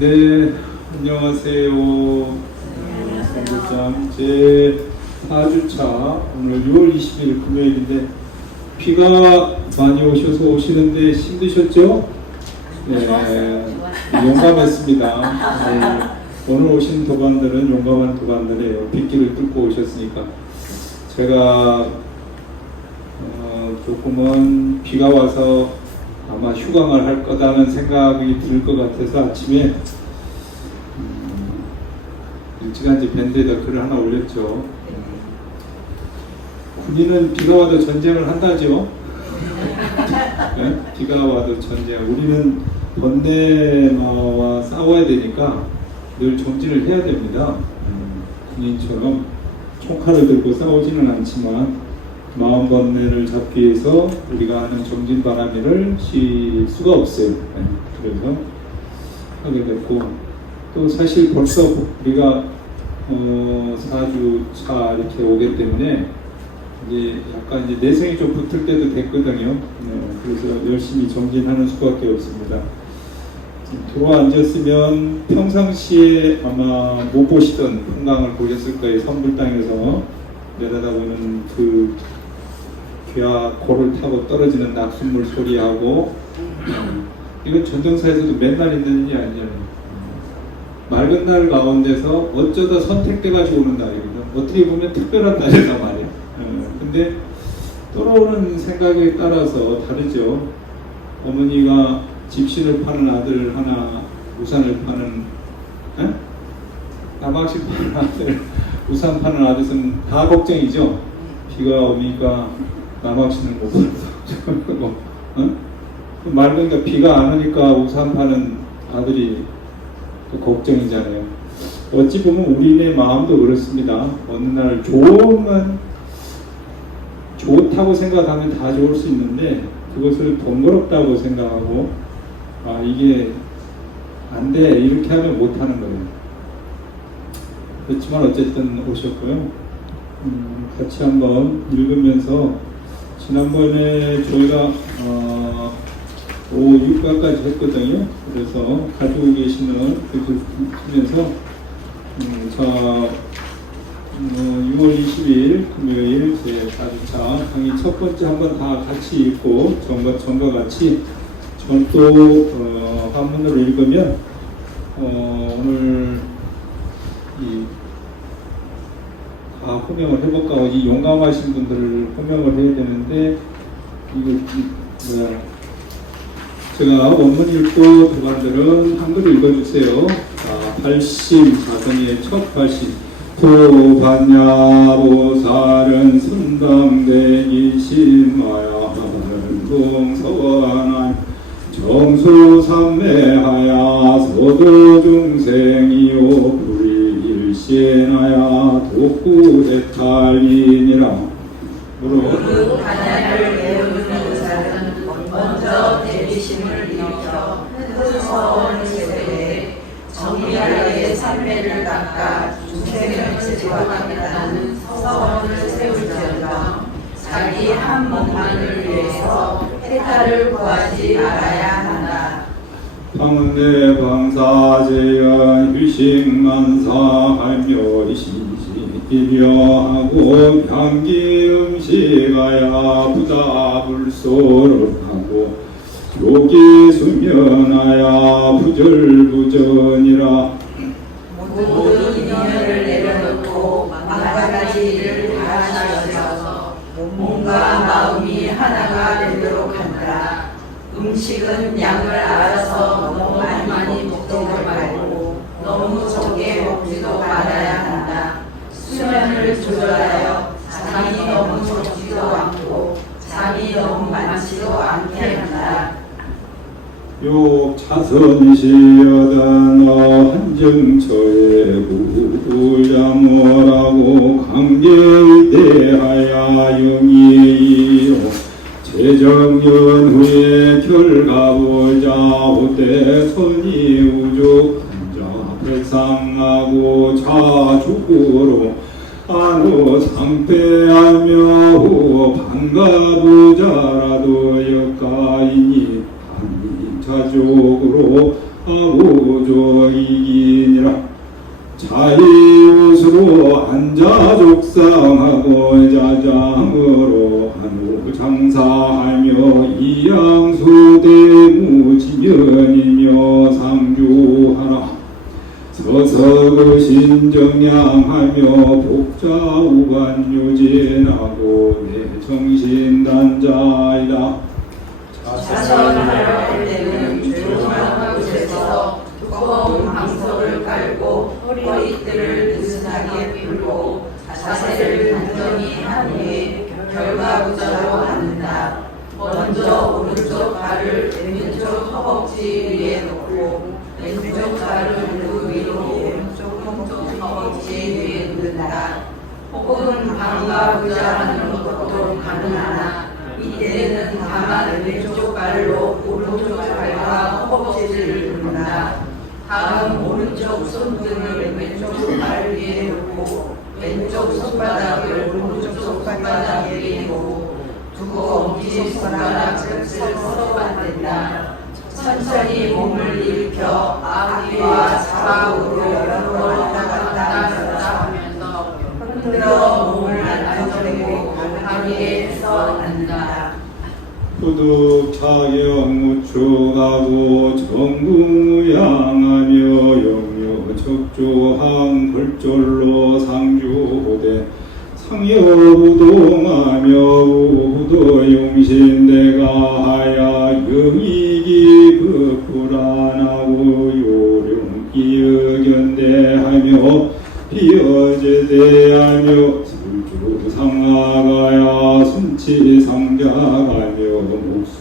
네, 안녕하세요. 선교장 제 4주차 오늘 6월 20일 금요일인데 비가 많이 오셔서 오시는데 힘드셨죠? 네, 용감했습니다. 네, 오늘 오신 도반들은 용감한 도반들이에요. 빗길을 뚫고 오셨으니까. 제가 조금은 비가 와서 아마 휴강을 할 거다는 생각이 들 것 같아서 아침에 일찌감치 밴드에다 글을 하나 올렸죠. 군인은 비가 와도 전쟁을 한다죠. 네? 비가 와도 전쟁. 우리는 번뇌마와 싸워야 되니까 늘 정진을 해야 됩니다. 군인처럼 총칼을 들고 싸우지는 않지만 마음 번뇌를 잡기 위해서 우리가 하는 정진 바람이를 쉴 수가 없어요. 네. 그래서 하게 됐고, 또 사실 벌써 우리가 4주차 이렇게 오기 때문에 이제 약간 이제 내성이 좀 붙을 때도 됐거든요. 네. 그래서 열심히 정진하는 수밖에 없습니다. 들어와 앉았으면 평상시에 아마 못 보시던 풍광을 보셨을 거예요. 선불당에서 내려다보는 그 괴와 고를 타고 떨어지는 낙숫물 소리하고, 이건 전정사에서도 맨날 있는 일이 아니잖아요. 맑은 날 가운데서 어쩌다 선택돼가지고 오는 날이거든요. 어떻게 보면 특별한 날이란 말이에요. 근데 돌아오는 생각에 따라서 다르죠. 어머니가 집신을 파는 아들 하나, 우산을 파는, 나방식 파는 아들, 우산 파는 아들은 다 걱정이죠. 비가 오니까 나방신을 못 팔아서 맑으니까 비가 안 오니까 우산 파는 아들이 또 걱정이잖아요. 어찌 보면 우리네 마음도 그렇습니다. 어느 날 좋으면 좋다고 생각하면 다 좋을 수 있는데 그것을 번거롭다고 생각하고 이게 안 돼 이렇게 하면 못 하는 거예요. 그렇지만 어쨌든 오셨고요. 같이 한번 읽으면서 지난번에 저희가 5, 6과까지 했거든요. 그래서 가지고 계시는 그 하면서 자 6월 20일 금요일 제 4주차 강의 첫 번째 한번 다 같이 읽고 전과 같이 전또 한문으로 읽으면 오늘 호명을 해볼까? 이 용감하신 분들을 호명을 해야 되는데 제가 원문 읽고 도반들은 한글 읽어주세요. 84선의 첫 80. 도반야보살은 선당대기 심마야 동서원한 정수삼매하야 서도중생이요 불일시나야 독구대탈이니라. 무릇 하나를 배우는 자는 먼저 대비심을 일으켜 서원을 제외해 정의하게 삼매를 닦아 중생을 제도하겠다는 서원을 세울지어다. 자기 한 몸만을 위해서 해탈을 구하지 말아야 한다. 방내 방사제연 휴식만사하며 시시이려하고 향기 음식하야 부다불소를 하고 조기 수면하야 부절부전이라. 모든 인연을 내려놓고 만가지 일을 다 하셔서 몸과 마음이 하나가 되도록 한다. 음식은 양을 알아서 너무 많이 먹지도 말고 너무 적게 먹지도 말아야 한다. 수면을 조절하여 잠이 너무 적지도 않고 잠이 너무 많지도 않게 한다. 요 자선시여든 한정처에 부자모라고 강계에 대하여 영이요 재정년 후에 결가보자 호대 선이 우족 한자 백상하고 자축으로 안호 상패하며 후 반가부자라도 역가이니 자족으로 하고 도저이기니라. 자이옷으로 앉아 족상하고 자장으로 한우 장사하며 이양수 대무지면이며 상주하라. 서서 신정량하며 복자우관유진하고 내 정신단자이다. 자선할 때는 조용한 곳에서 두꺼운 방석을 깔고 허리띠를 느슨하게 풀고 자세를 단정히 한 후에 결과부자로 앉는다. 먼저 오른쪽 발을 왼쪽 허벅지 위에 놓고 왼쪽 발을 그 위로 오른쪽 허벅지 위에 놓는다. 혹은 방과부자하는 것도 가능하나 이때는 다만 왼쪽 발로 오른쪽 발과 허벅지를 누른다. 다음 오른쪽 손등을 왼쪽 손발 위에 놓고 왼쪽 손바닥을 오른쪽 손바닥 위에 놓고 두고 엄지손가락 끝을 서로 만든다. 천천히 몸을 일으켜 앞뒤와 좌우로 여러 번 왔다 갔다 하면서 흔들어 몸을 안아주고 발 위에 서 앉는다. 후득 차경 우측하고 정궁무양하며 영유 척주항 불졸로 상주호대 상여부동하며 우도 용신대가 하야 영익이 극불안하고 요령이 의견대하며 비어제대하며 상하가야 순치상자가며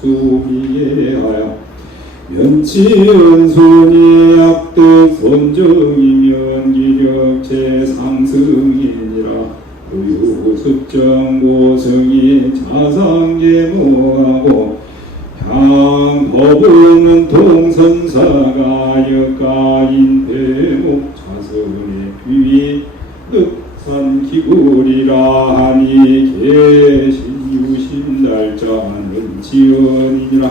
목수비계하여 면치연손이 약득 손정이면 기력체 상승이니라. 고유습정고성이 자상계모하고 향법은 동선사가 역가인 대목 자선의 귀 산기구리라 하니 계신유신달자는 지연이니라.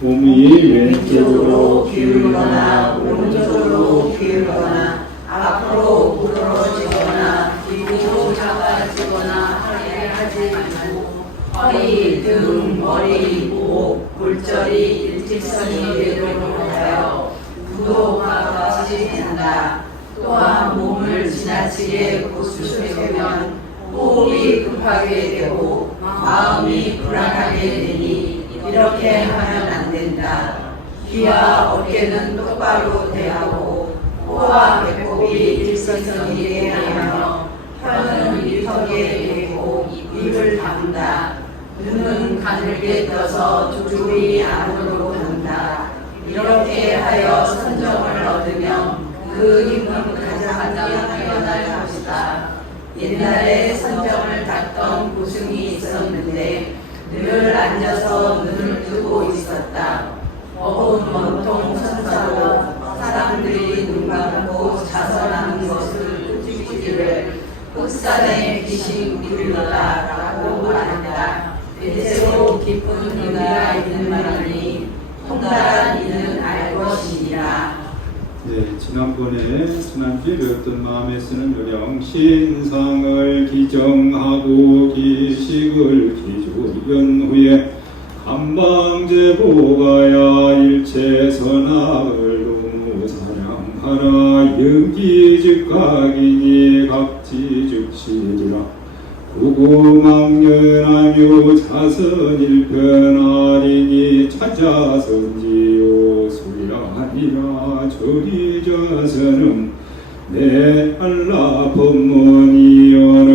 몸이 왼쪽으로 기울거나 오른쪽으로 기울거나 앞으로 부러지거나 뒤로 작아지거나 하게 하지 말고 허리, 등, 머리, 목, 골절이 일직선이 되도록 하여 부도가 같이 한다. 또한 몸을 지나치게 고수해보면 호흡이 급하게 되고 마음이 불안하게 되니 이렇게 하면 안 된다. 귀와 어깨는 똑바로 대하고 코와 배꼽이 일직선이게 하며 혀는 일턱에 대고 입을 닫는다. 눈은 가늘게 떠서 조종이 안으로 간다. 이렇게 하여 선정을 얻으면 그 힘은 가장 뛰어날 것이다. 옛날에 선정을 닦던 고승이 있었는데 늘 앉아서 눈을 뜨고 있었다. 어분 원통 선사로 사람들이 눈 감고 자선하는 것을 끄집기를 흑산의 빛이 우리로다라고 말한다. 대체로 깊은 의미가 있는 말이니 통달한 이는 알 것이니라. 네, 지난주에 배웠던 마음에 쓰는 요령 신상을 기정하고 기식을 기조연 후에 감방제보가야 일체 선악을 너무 사랑하라. 영기즉각이니 각지즉시리라. 구구망연하며 자선일편하리니 찾아선지요 소리라니라. 저리자선은 내 알라 법문이언을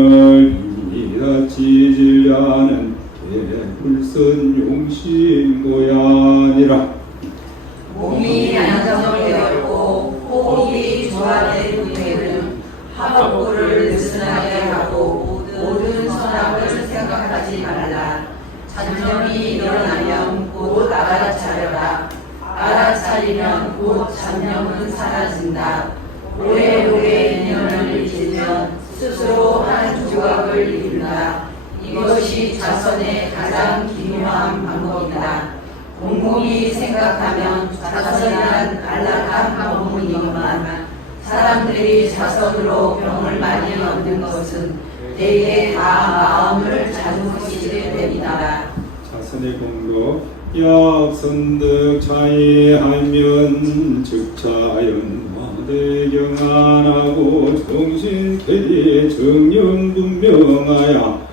이다 지질ля는 개불선 용신고야니라. 몸이 안정되었고 호흡이 조화된 후에는 하복부를 느슨하게 하고 모든 선악을 생각하지 말라. 잡념이 일어나면 곧 알아차려라. 알아차리면 곧 잡념은 사라진다. 오래오래 인연을 잊으면 스스로 한 조각을 이룬다. 이것이 자선의 가장 기묘한 방법이다. 곰곰이 생각하면 자선이란 안락한 법문이건만 사람들이 자선으로 병을 많이 얻는 것은 대개 다 마음을 자극시키게 됩니다. 자선의 공로 약선득 자의하면 즉자연화대경안하고 정신캐리 정령분명하야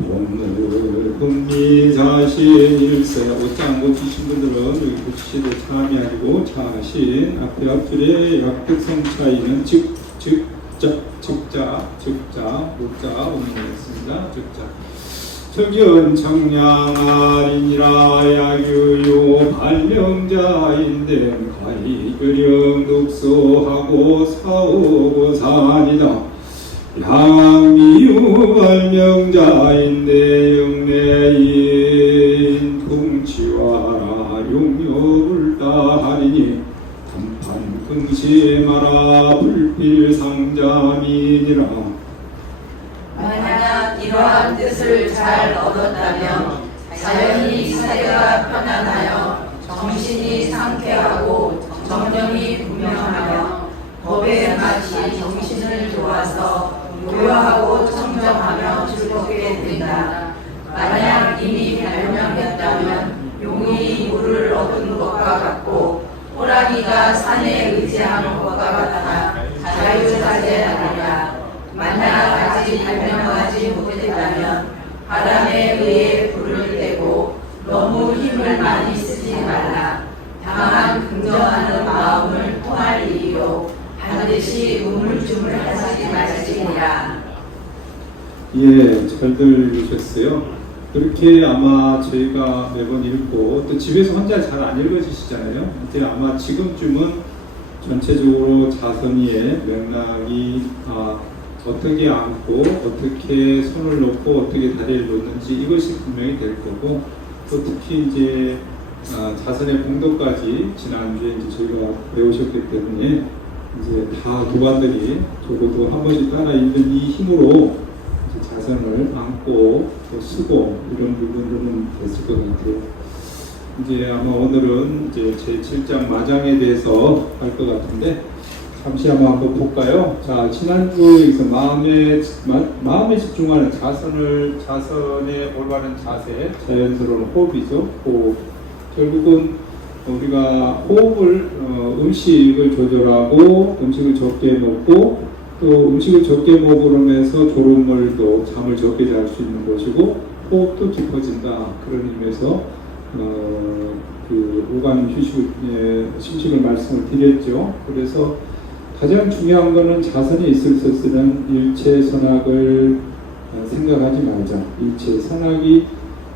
오늘 금미자신 일세 옷장 못 주신 분들은 여기 붙이시되 참여하고 자신 앞에 앞줄에 약득성 차이는 즉자 목자 오늘했습니다. 즉자 적연 청량아린이라 야규요 발명자인데 가이교령 독소하고 사오고 산이다. 양미유 발명자인데 영내인 궁치와라 용여불다하리니 단판 긍심하라 불필상자민이라. 만약 이러한 뜻을 잘 얻었다면 자연히 사회가 편안하여 정신이 상쾌하고 정령이 분명하며 법에 마치 정신을 도와서 교화하고 청정하며 즐겁게 된다. 만약 이미 발명했다면 용이 물을 얻은 것과 같고 호랑이가 산에 의지하는 것과 같아 자유자재하리라. 만약 아직 발명하지 못했다면 바람에 의해 불을 떼고 너무 힘을 많이 쓰지 말라. 다만 긍정하는 마음을 통할 일이요 반드시 우물쭈물하지 말지니라. 예, 잘 들으셨어요. 그렇게 아마 저희가 매번 읽고 또 집에서 혼자 잘 안 읽어지시잖아요. 이제 아마 지금쯤은 전체적으로 자선이의 맥락이 어떻게 앉고 어떻게 손을 놓고 어떻게 다리를 놓는지 이것이 분명히 될 거고, 또 특히 이제 자선의 공덕까지 지난주에 이제 저희가 배우셨기 때문에 이제 다 교관들이 적어도 한 번씩 따라 읽는 이 힘으로 이제 자선을 안고 또 쓰고 이런 부분들은 됐을 것 같아요. 이제 아마 오늘은 이제 제 7장 마장에 대해서 할 것 같은데 잠시 한번 볼까요? 자, 지난주에서 마음에 집중하는 자선의 올바른 자세, 자연스러운 호흡이죠. 호흡. 결국은 우리가 호흡을 음식을 조절하고 음식을 적게 먹고 또 음식을 적게 먹으면서 졸음을도 잠을 적게 잘 수 있는 것이고 호흡도 깊어진다. 그런 의미에서 그 오감 심식을 말씀을 드렸죠. 그래서 가장 중요한 것은 자선에 있어서는 일체 선악을 생각하지 말자. 일체 선악이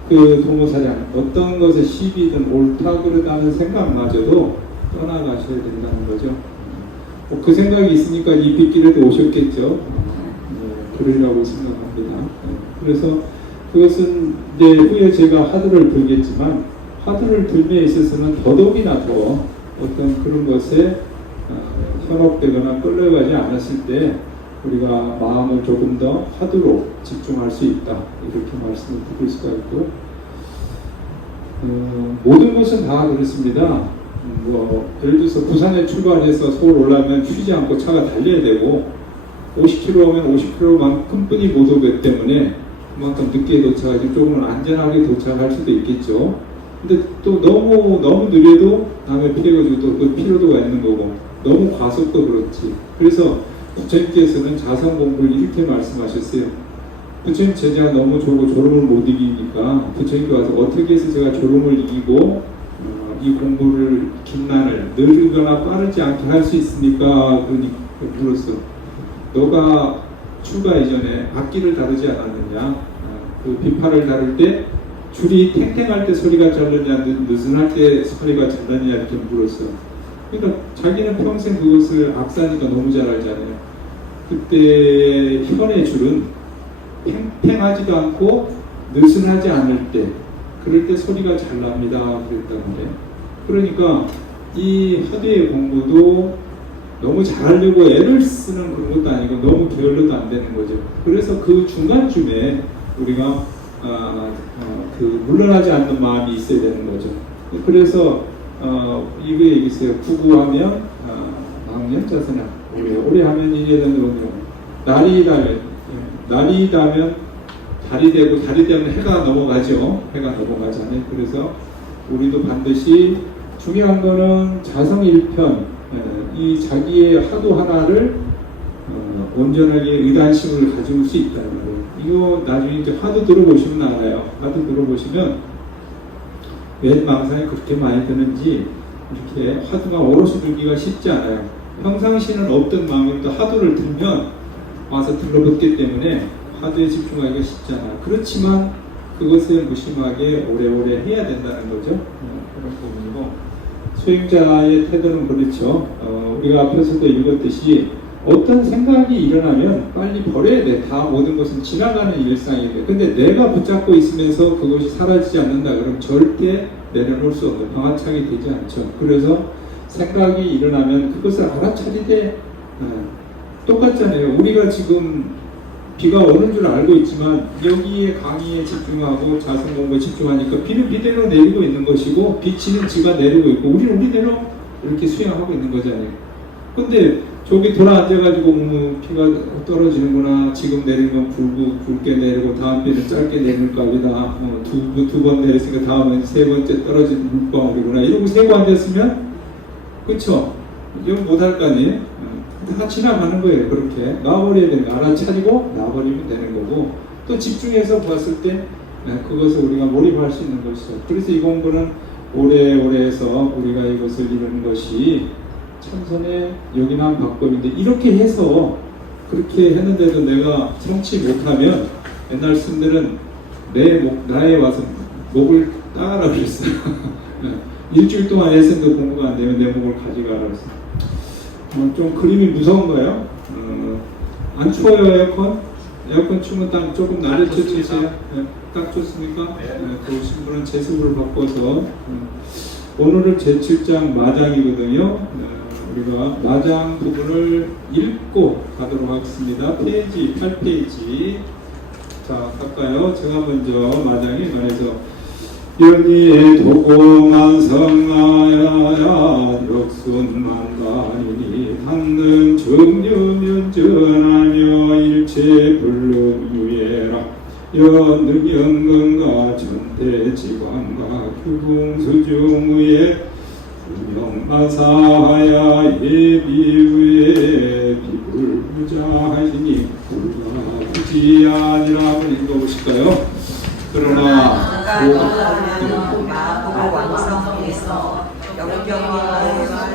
그 도모사량 어떤 것에 시비든 옳다 그르다는 생각마저도 떠나가셔야 된다는 거죠. 그 생각이 있으니까 이 빗길에도 오셨겠죠. 그러리라고 생각합니다. 그래서 그것은 이제 후에 제가 하드를 들겠지만 하드를 들에 있어서는 더더욱이나 더 어떤 그런 것에 현혹되거나 끌려가지 않았을 때 우리가 마음을 조금 더 하드로 집중할 수 있다. 이렇게 말씀을 드릴 수가 있고, 모든 것은 다 그렇습니다. 예를 들어서 부산에 출발해서 서울 올라면 쉬지 않고 차가 달려야 되고 50km 오면 50km만큼 뿐이 못 오기 때문에 그만큼 늦게 도착하지 조금은 안전하게 도착할 수도 있겠죠. 근데 또 너무 느려도 남의 피해가 주고 그 필요도가 있는 거고 너무 과속도 그렇지. 그래서 부처님께서는 자선 공부를 이렇게 말씀하셨어요. 부처님 제자가 너무 좋고 졸음을 못 이기니까 부처님께 와서 어떻게 해서 제가 졸음을 이기고 이 공부를 긴난을 느리거나 빠르지 않게 할 수 있습니까? 그러니까 물었어. 너가 출가 이전에 악기를 다루지 않았느냐? 그 비파를 다룰 때 줄이 탱탱할 때 소리가 잘 나냐, 느슨할 때 소리가 잘 나냐 이렇게 물었어. 그러니까 자기는 평생 그것을 악사니까 너무 잘 알잖아요. 그때 현의 줄은 팽팽하지도 않고 느슨하지 않을 때, 그럴 때 소리가 잘 납니다. 그랬다는데. 그러니까 이 하드의 공부도 너무 잘하려고 애를 쓰는 그런 것도 아니고 너무 게을러도 안 되는 거죠. 그래서 그 중간쯤에 우리가 그 물러나지 않는 마음이 있어야 되는 거죠. 그래서 이거 얘기했어요. 구구하면 망년 자선하 오래 하면 인해되는 날이 닿으면 달이 되고 달이 되면 해가 넘어가죠. 해가 넘어가잖아요. 그래서 우리도 반드시 중요한 거는 자성일편, 이 자기의 화두 하나를 온전하게 의단심을 가질 수 있다는 거예요. 이거 나중에 이제 화두 들어보시면 알아요. 화두 들어보시면 웬 망상이 그렇게 많이 드는지 이렇게 화두가 오롯이 들기가 쉽지 않아요. 평상시는 없던 마음이 또 화두를 들면 와서 들러붙기 때문에 화두에 집중하기가 쉽지 않아요. 그렇지만 그것을 무심하게 오래오래 해야 된다는 거죠. 그런 부분이고 수행자의 태도는 그렇죠. 우리가 앞에서도 읽었듯이 어떤 생각이 일어나면 빨리 버려야 돼. 다 모든 것은 지나가는 일상이 돼. 근데 내가 붙잡고 있으면서 그것이 사라지지 않는다. 그럼 절대 내려놓을 수 없는 방아창이 되지 않죠. 그래서 생각이 일어나면 그것을 알아차리되 똑같잖아요. 우리가 지금 비가 오는 줄 알고 있지만 여기에 강의에 집중하고 자성 공부에 집중하니까 비는 비대로 내리고 있는 것이고 비치는 지가 내리고 있고 우리는 우리대로 이렇게 수행하고 있는 거잖아요. 근데 저기 돌아 앉아가지고 비가 떨어지는구나. 지금 내리는 건 굵게 내리고 다음 비는 짧게 내릴까 보다. 두 번 내렸으니까 다음은 세 번째 떨어지는 물방울이구나. 이러고 세고 앉았으면 그쵸? 이건 못할 거 아니에요? 다 지나가는 거예요. 그렇게 놔버려야 되는 거 알아차리고 놔버리면 되는 거고 또 집중해서 봤을 때 그것을 우리가 몰입할 수 있는 것이죠. 그래서 이 공부는 오래오래 해서 우리가 이것을 이루는 것이 참선의 요긴한 방법인데 이렇게 해서 그렇게 했는데도 내가 성취 못하면 옛날 스님들은 나에 와서 목을 따라 그랬어요. 일주일 동안 애쓴도 공부가 안 되면 내 목을 가져가라 그랬어요. 좀 그림이 무서운가요? 안 추워요 에어컨? 에어컨 추면 딱 조금 나를 쳐주세요. 딱 좋습니까? 좋으신 분은 제습을 바꿔서 오늘은 제7장 마장이거든요. 우리가 마장 부분을 읽고 가도록 하겠습니다. 페이지 8페이지 자 갈까요? 제가 먼저 마장에 말해서 연이에 도고만 성하야 역순만반이니 한능 정념연 전하며 일체 불능유예라 연능연건가 전태지관가 규공수중의에 분명마사하야 예비위에 비불부자하시니 불가부지 아니라 한번 읽어보실까요? 그러나 마고 왕성해서 역경과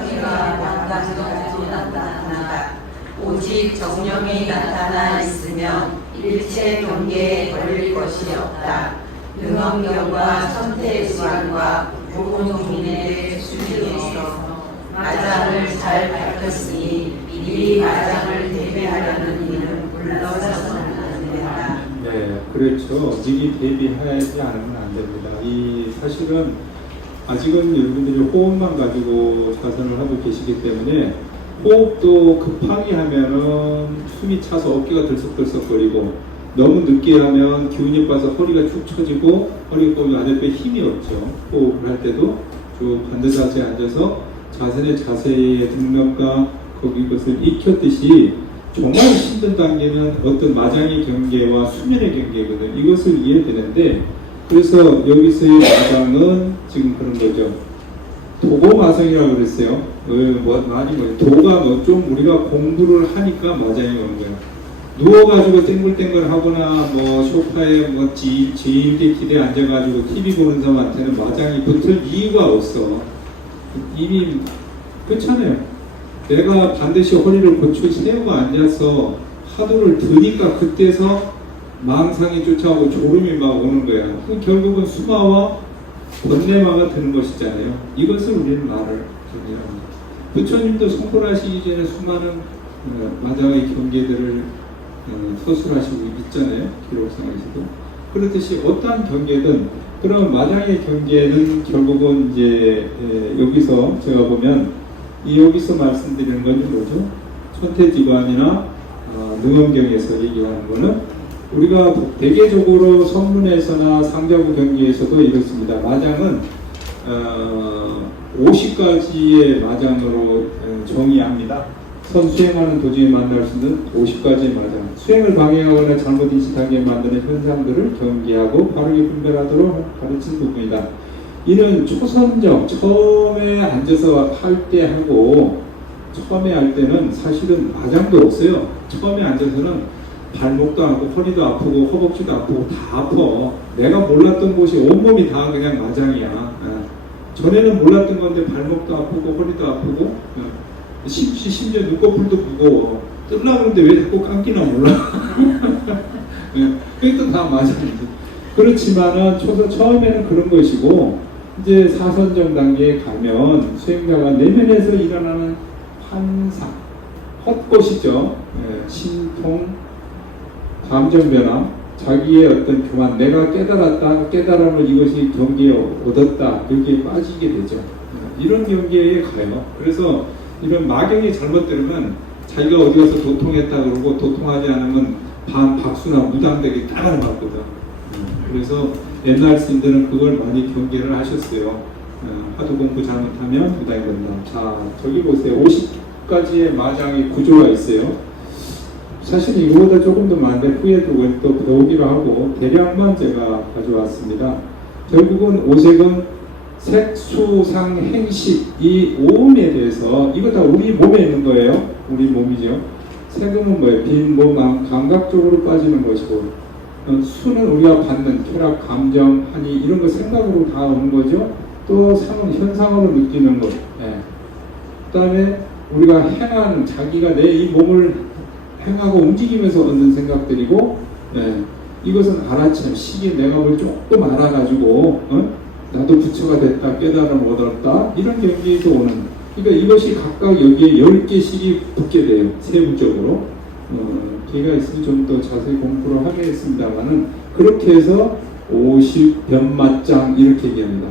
소리가 나타난다. 오직 정령이 나타나 있으면 일체 경계에 걸릴 것이 없다. 능엄경과 선태지관과 교공중인의 수중에서 마장을 잘 밝혔으니 이 마장을 대비하려는 이는 물러서서는 안 된다. 네, 그렇죠. 미리 대비하지 않으면 안 됩니다. 이 사실은 아직은 여러분들이 호흡만 가지고 자선을 하고 계시기 때문에 호흡도 급하게 하면은 숨이 차서 어깨가 들썩들썩거리고 너무 늦게 하면 기운이 빠서 허리가 축 처지고 허리가 꼬이면 아랫배에 힘이 없죠. 호흡을 할 때도 쭉 반대 자세에 앉아서 자선의 자세의 등력과 거기 것을 익혔듯이 정말 힘든 단계는 어떤 마장의 경계와 수면의 경계거든. 이것을 이해되는데 그래서 여기서의 마장은 지금 그런 거죠. 도고마성이라고 그랬어요. 도가 좀 우리가 공부를 하니까 마장이 오는 거예요. 누워가지고 땡글땡글 하거나 소파에 질게 기대에 앉아가지고 TV 보는 사람한테는 마장이 붙을 이유가 없어. 이미 그렇잖아요. 내가 반드시 허리를 고쳐 세우고 앉아서 화두를 드니까 그때서 망상이 쫓아오고 졸음이 막 오는 거야. 그 결국은 수마와 번뇌마가 드는 것이잖아요. 이것을 우리는 말을 합니다. 부처님도 성불하시기 전에 수많은 마장의 경계들을 서술하시고 있잖아요. 기록상에서도. 그렇듯이 어떠한 경계든 그런 마장의 경계는 결국은 이제 여기서 제가 보면 여기서 말씀드리는 건 뭐죠? 천태지관이나 능엄경에서 얘기하는 거는 우리가 대개적으로 성문에서나 상자부 경기에서도 이렇습니다. 마장은 50가지의 마장으로 정의합니다. 선수행하는 도중에 만날 수 있는 50가지의 마장. 수행을 방해하거나 잘못 인식하게 만드는 현상들을 경계하고 바르게 분별하도록 가르친 부분이다. 이는 초선정, 처음에 앉아서 할 때 하고, 처음에 할 때는 사실은 마장도 없어요. 처음에 앉아서는 발목도 아프고 허리도 아프고 허벅지도 아프고 다 아파. 내가 몰랐던 곳이 온몸이 다 그냥 마장이야. 전에는 몰랐던 건데 발목도 아프고 허리도 아프고 심지어 눈꺼풀도 무거워. 뜰라 그러는데 왜 자꾸 감기나 몰라. 그것도 다 마장이지. 그렇지만은 처음에는 그런 것이고 이제 사선정 단계에 가면 수행자가 내면에서 일어나는 환상, 헛것이죠. 신통, 감정 변화, 자기의 어떤 교만, 내가 깨달았다, 깨달음을 이것이 경계에 얻었다, 여기에 빠지게 되죠. 이런 경계에 가요. 그래서 이런 막연히 잘못 들으면 자기가 어디 가서 도통했다 그러고 도통하지 않으면 박수나 무당되게 따라맞거든. 그래서 옛날 스님들은 그걸 많이 경계를 하셨어요. 하도 공부 잘못하면 무당이 된다. 자, 저기 보세요. 50가지의 마장의 구조가 있어요. 사실 이거보다 조금 더 많은데 후에도 또 배우기로 하고 대략만 제가 가져왔습니다. 결국은 오색은 색, 수, 상, 행식 이 오음에 대해서 이거 다 우리 몸에 있는 거예요. 우리 몸이죠. 색은 뭐예요? 빈, 몸, 감각적으로 빠지는 것이고 수는 우리가 받는 쾌락, 감정, 한이 이런 거 생각으로 다 오는 거죠. 또 상은 현상으로 느끼는 것. 그 다음에 우리가 행하는 자기가 내 이 몸을 행하고 움직이면서 얻는 생각들이고 이것은 알아참 시기에 내가 뭘 조금 알아가지고 나도 부처가 됐다 깨달음 얻었다 이런 경계에서 오는 그러니까 이것이 각각 여기에 10개씩이 붙게 돼요. 세부적으로 기회가 있으면 좀 더 자세히 공부를 하겠습니다만은 그렇게 해서 50변맞장 이렇게 얘기합니다.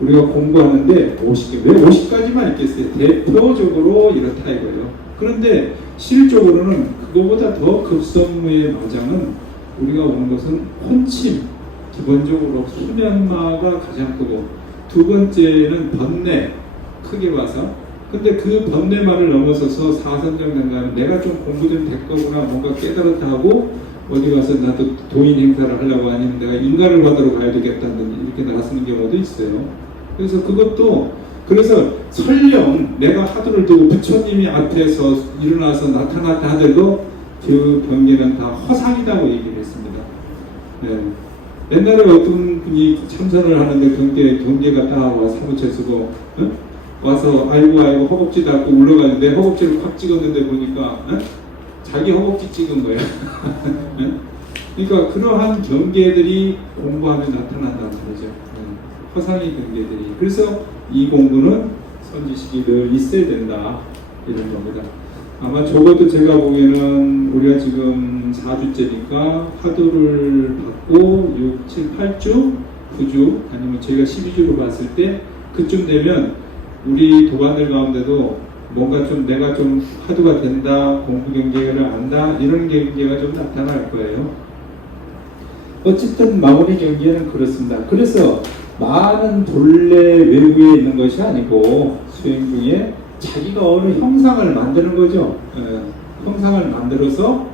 우리가 공부하는데 50개 왜 50가지만 있겠어요? 대표적으로 이렇다 이거예요. 그런데 실질적으로는 그거보다 더 급선무의 마장은 우리가 오는 것은 혼침, 기본적으로 수면마가 가장 크고 두 번째는 번뇌, 크게 봐서 근데 그 번뇌마를 넘어서서 사선정 된다면 내가 좀 공부 좀 됐거구나 뭔가 깨달았다 하고 어디 가서 나도 도인 행사를 하려고 아니면 내가 인가를 받으러 가야 되겠다는 이렇게 나서는 경우도 있어요. 그래서 그것도 그래서 설령 내가 화두를 두고 부처님이 앞에서 일어나서 나타났다 하더라도 그 경계는 다 허상이라고 얘기를 했습니다. 옛날에 어떤 분이 참선을 하는데 경계가 딱 와 사무쳐 쓰고 와서 아이고 허벅지도 아프고 울러가는데 내 허벅지를 콱 찍었는데 보니까 자기 허벅지 찍은 거예요. 그러니까 그러한 경계들이 공부하면 나타난다는 거죠. 허상의 경계들이. 그래서 이 공부는 선지식이 늘 있어야 된다 이런 겁니다. 아마 적어도 제가 보기에는 우리가 지금 4주째니까 화두를 받고 6, 7, 8주, 9주 아니면 제가 12주로 봤을 때 그쯤 되면 우리 도반들 가운데도 뭔가 좀 내가 좀 화두가 된다, 공부 경계를 안다 이런 경계가 좀 나타날 거예요. 어쨌든 마무리 경계는 그렇습니다. 그래서 많은 본래 외부에 있는 것이 아니고 수행 중에 자기가 어느 형상을 만드는 거죠. 형상을 만들어서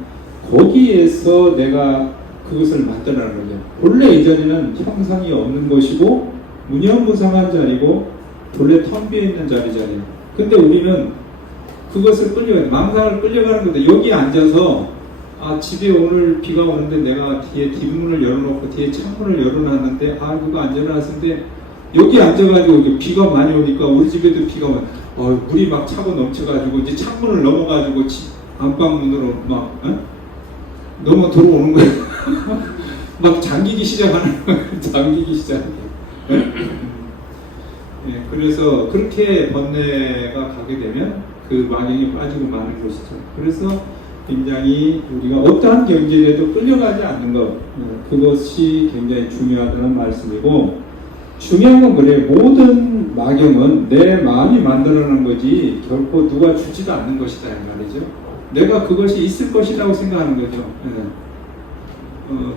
거기에서 내가 그것을 만들어내는 거죠. 본래 이전에는 형상이 없는 것이고 무념무상한 자리고 본래 텅 비어있는 자리잖아요. 근데 우리는 그것을 망상을 끌려가는 건데 여기 앉아서 집에 오늘 비가 오는데 내가 뒤에 뒷문을 열어놓고 뒤에 창문을 열어놨는데 그거 안 열어놨는데 여기 앉아가지고 비가 많이 오니까 우리 집에도 비가 물이 막 차고 넘쳐가지고 이제 창문을 넘어가지고 안방문으로 막 넘어 들어오는 거예요. 막 잠기기 시작하는 거예요. 잠기기 시작해요. 그래서 그렇게 번뇌가 가게 되면 그 마경이 빠지고 마는 것이죠. 그래서 굉장히 우리가 어떠한 경지에도 끌려가지 않는 것 그것이 굉장히 중요하다는 말씀이고 중요한 건 그래요. 모든 마경은 내 마음이 만들어낸 거지 결코 누가 주지도 않는 것이다 이 말이죠. 내가 그것이 있을 것이라고 생각하는 거죠.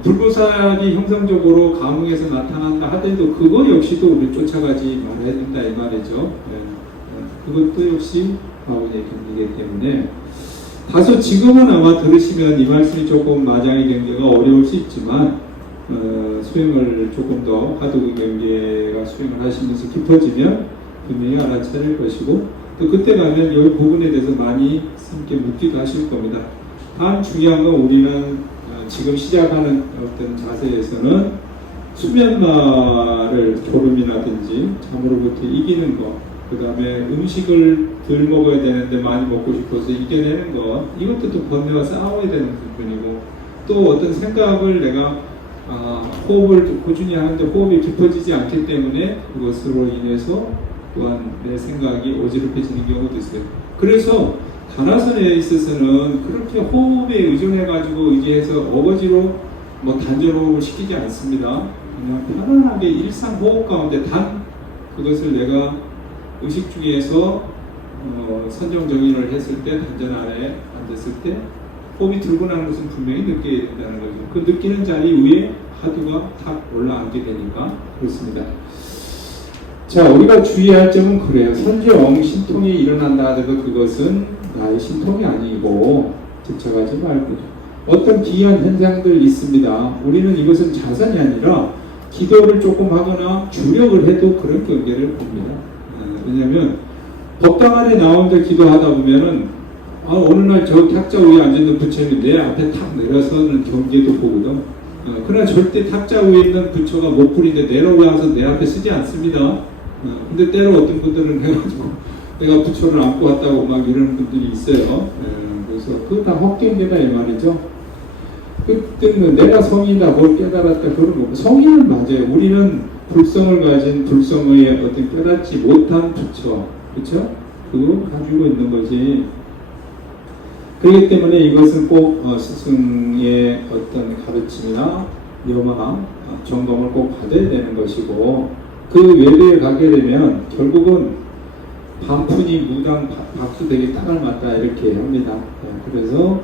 불구사약이 형성적으로 감흥에서 나타난다 하더라도 그거 역시도 우리 쫓아가지 말아야 된다 이 말이죠. 그것도 역시 바울의 경계이기 때문에 다소 지금은 아마 들으시면 이 말씀이 조금 마장의 경계가 어려울 수 있지만 수행을 조금 더 화두의 경계가 수행을 하시면서 깊어지면 분명히 알아차릴 것이고 또 그때 가면 이 부분에 대해서 많이 함께 묻기도 하실 겁니다. 다음 중요한 건 우리는 지금 시작하는 어떤 자세에서는 수면마를 졸음이라든지 잠으로부터 이기는 것, 그 다음에 음식을 덜 먹어야 되는데 많이 먹고 싶어서 이겨내는 것, 이것도 또 번뇌와 싸워야 되는 부분이고 또 어떤 생각을 내가 호흡을 꾸준히 하는데 호흡이 깊어지지 않기 때문에 그것으로 인해서 또한 내 생각이 어지럽혀지는 경우도 있어요. 그래서 가나선에 있어서는 그렇게 호흡에 의존해가지고 의지해서 어거지로 뭐 단조로움을 시키지 않습니다. 그냥 편안하게 일상 호흡 가운데 단 그것을 내가 의식 중에서 선정 정의를 했을 때 단전 아래에 앉았을 때 호흡이 들고 나는 것은 분명히 느껴야 된다는 거죠. 그 느끼는 자리 위에 화두가 탁 올라앉게 되니까 그렇습니다. 자, 우리가 주의할 점은 그래요. 선정 신통이 일어난다 하더라도 그것은 나의 신통이 아니고 집착하지 말고 어떤 기이한 현상들 있습니다. 우리는 이것은 자산이 아니라 기도를 조금 하거나 주력을 해도 그런 경계를 봅니다. 왜냐하면 법당 안에 나 혼자 기도하다 보면은 어느 날 저 탁자 위에 앉아있는 부처님이 내 앞에 탁 내려서는 경계도 보거든. 그러나 절대 탁자 위에 있는 부처가 목불인데 내려와서 내 앞에 쓰지 않습니다. 근데 때로 어떤 분들은 해가지고 내가 부처를 안고 왔다고 막 이러는 분들이 있어요. 그래서 그거 다 헛경계다 이 말이죠. 그때는 내가 성이다 뭘 깨달았다 그런 거 성인은 맞아요. 우리는 불성을 가진 불성의 어떤 깨닫지 못한 부처, 그렇죠? 그거 가지고 있는 거지. 그렇기 때문에 이것은 꼭 스승의 어떤 가르침이나 여마, 점검을 꼭 받아야 되는 것이고 그 외부에 가게 되면 결국은 반푼이 무당 박수 되게 딱 알맞다 이렇게 합니다. 그래서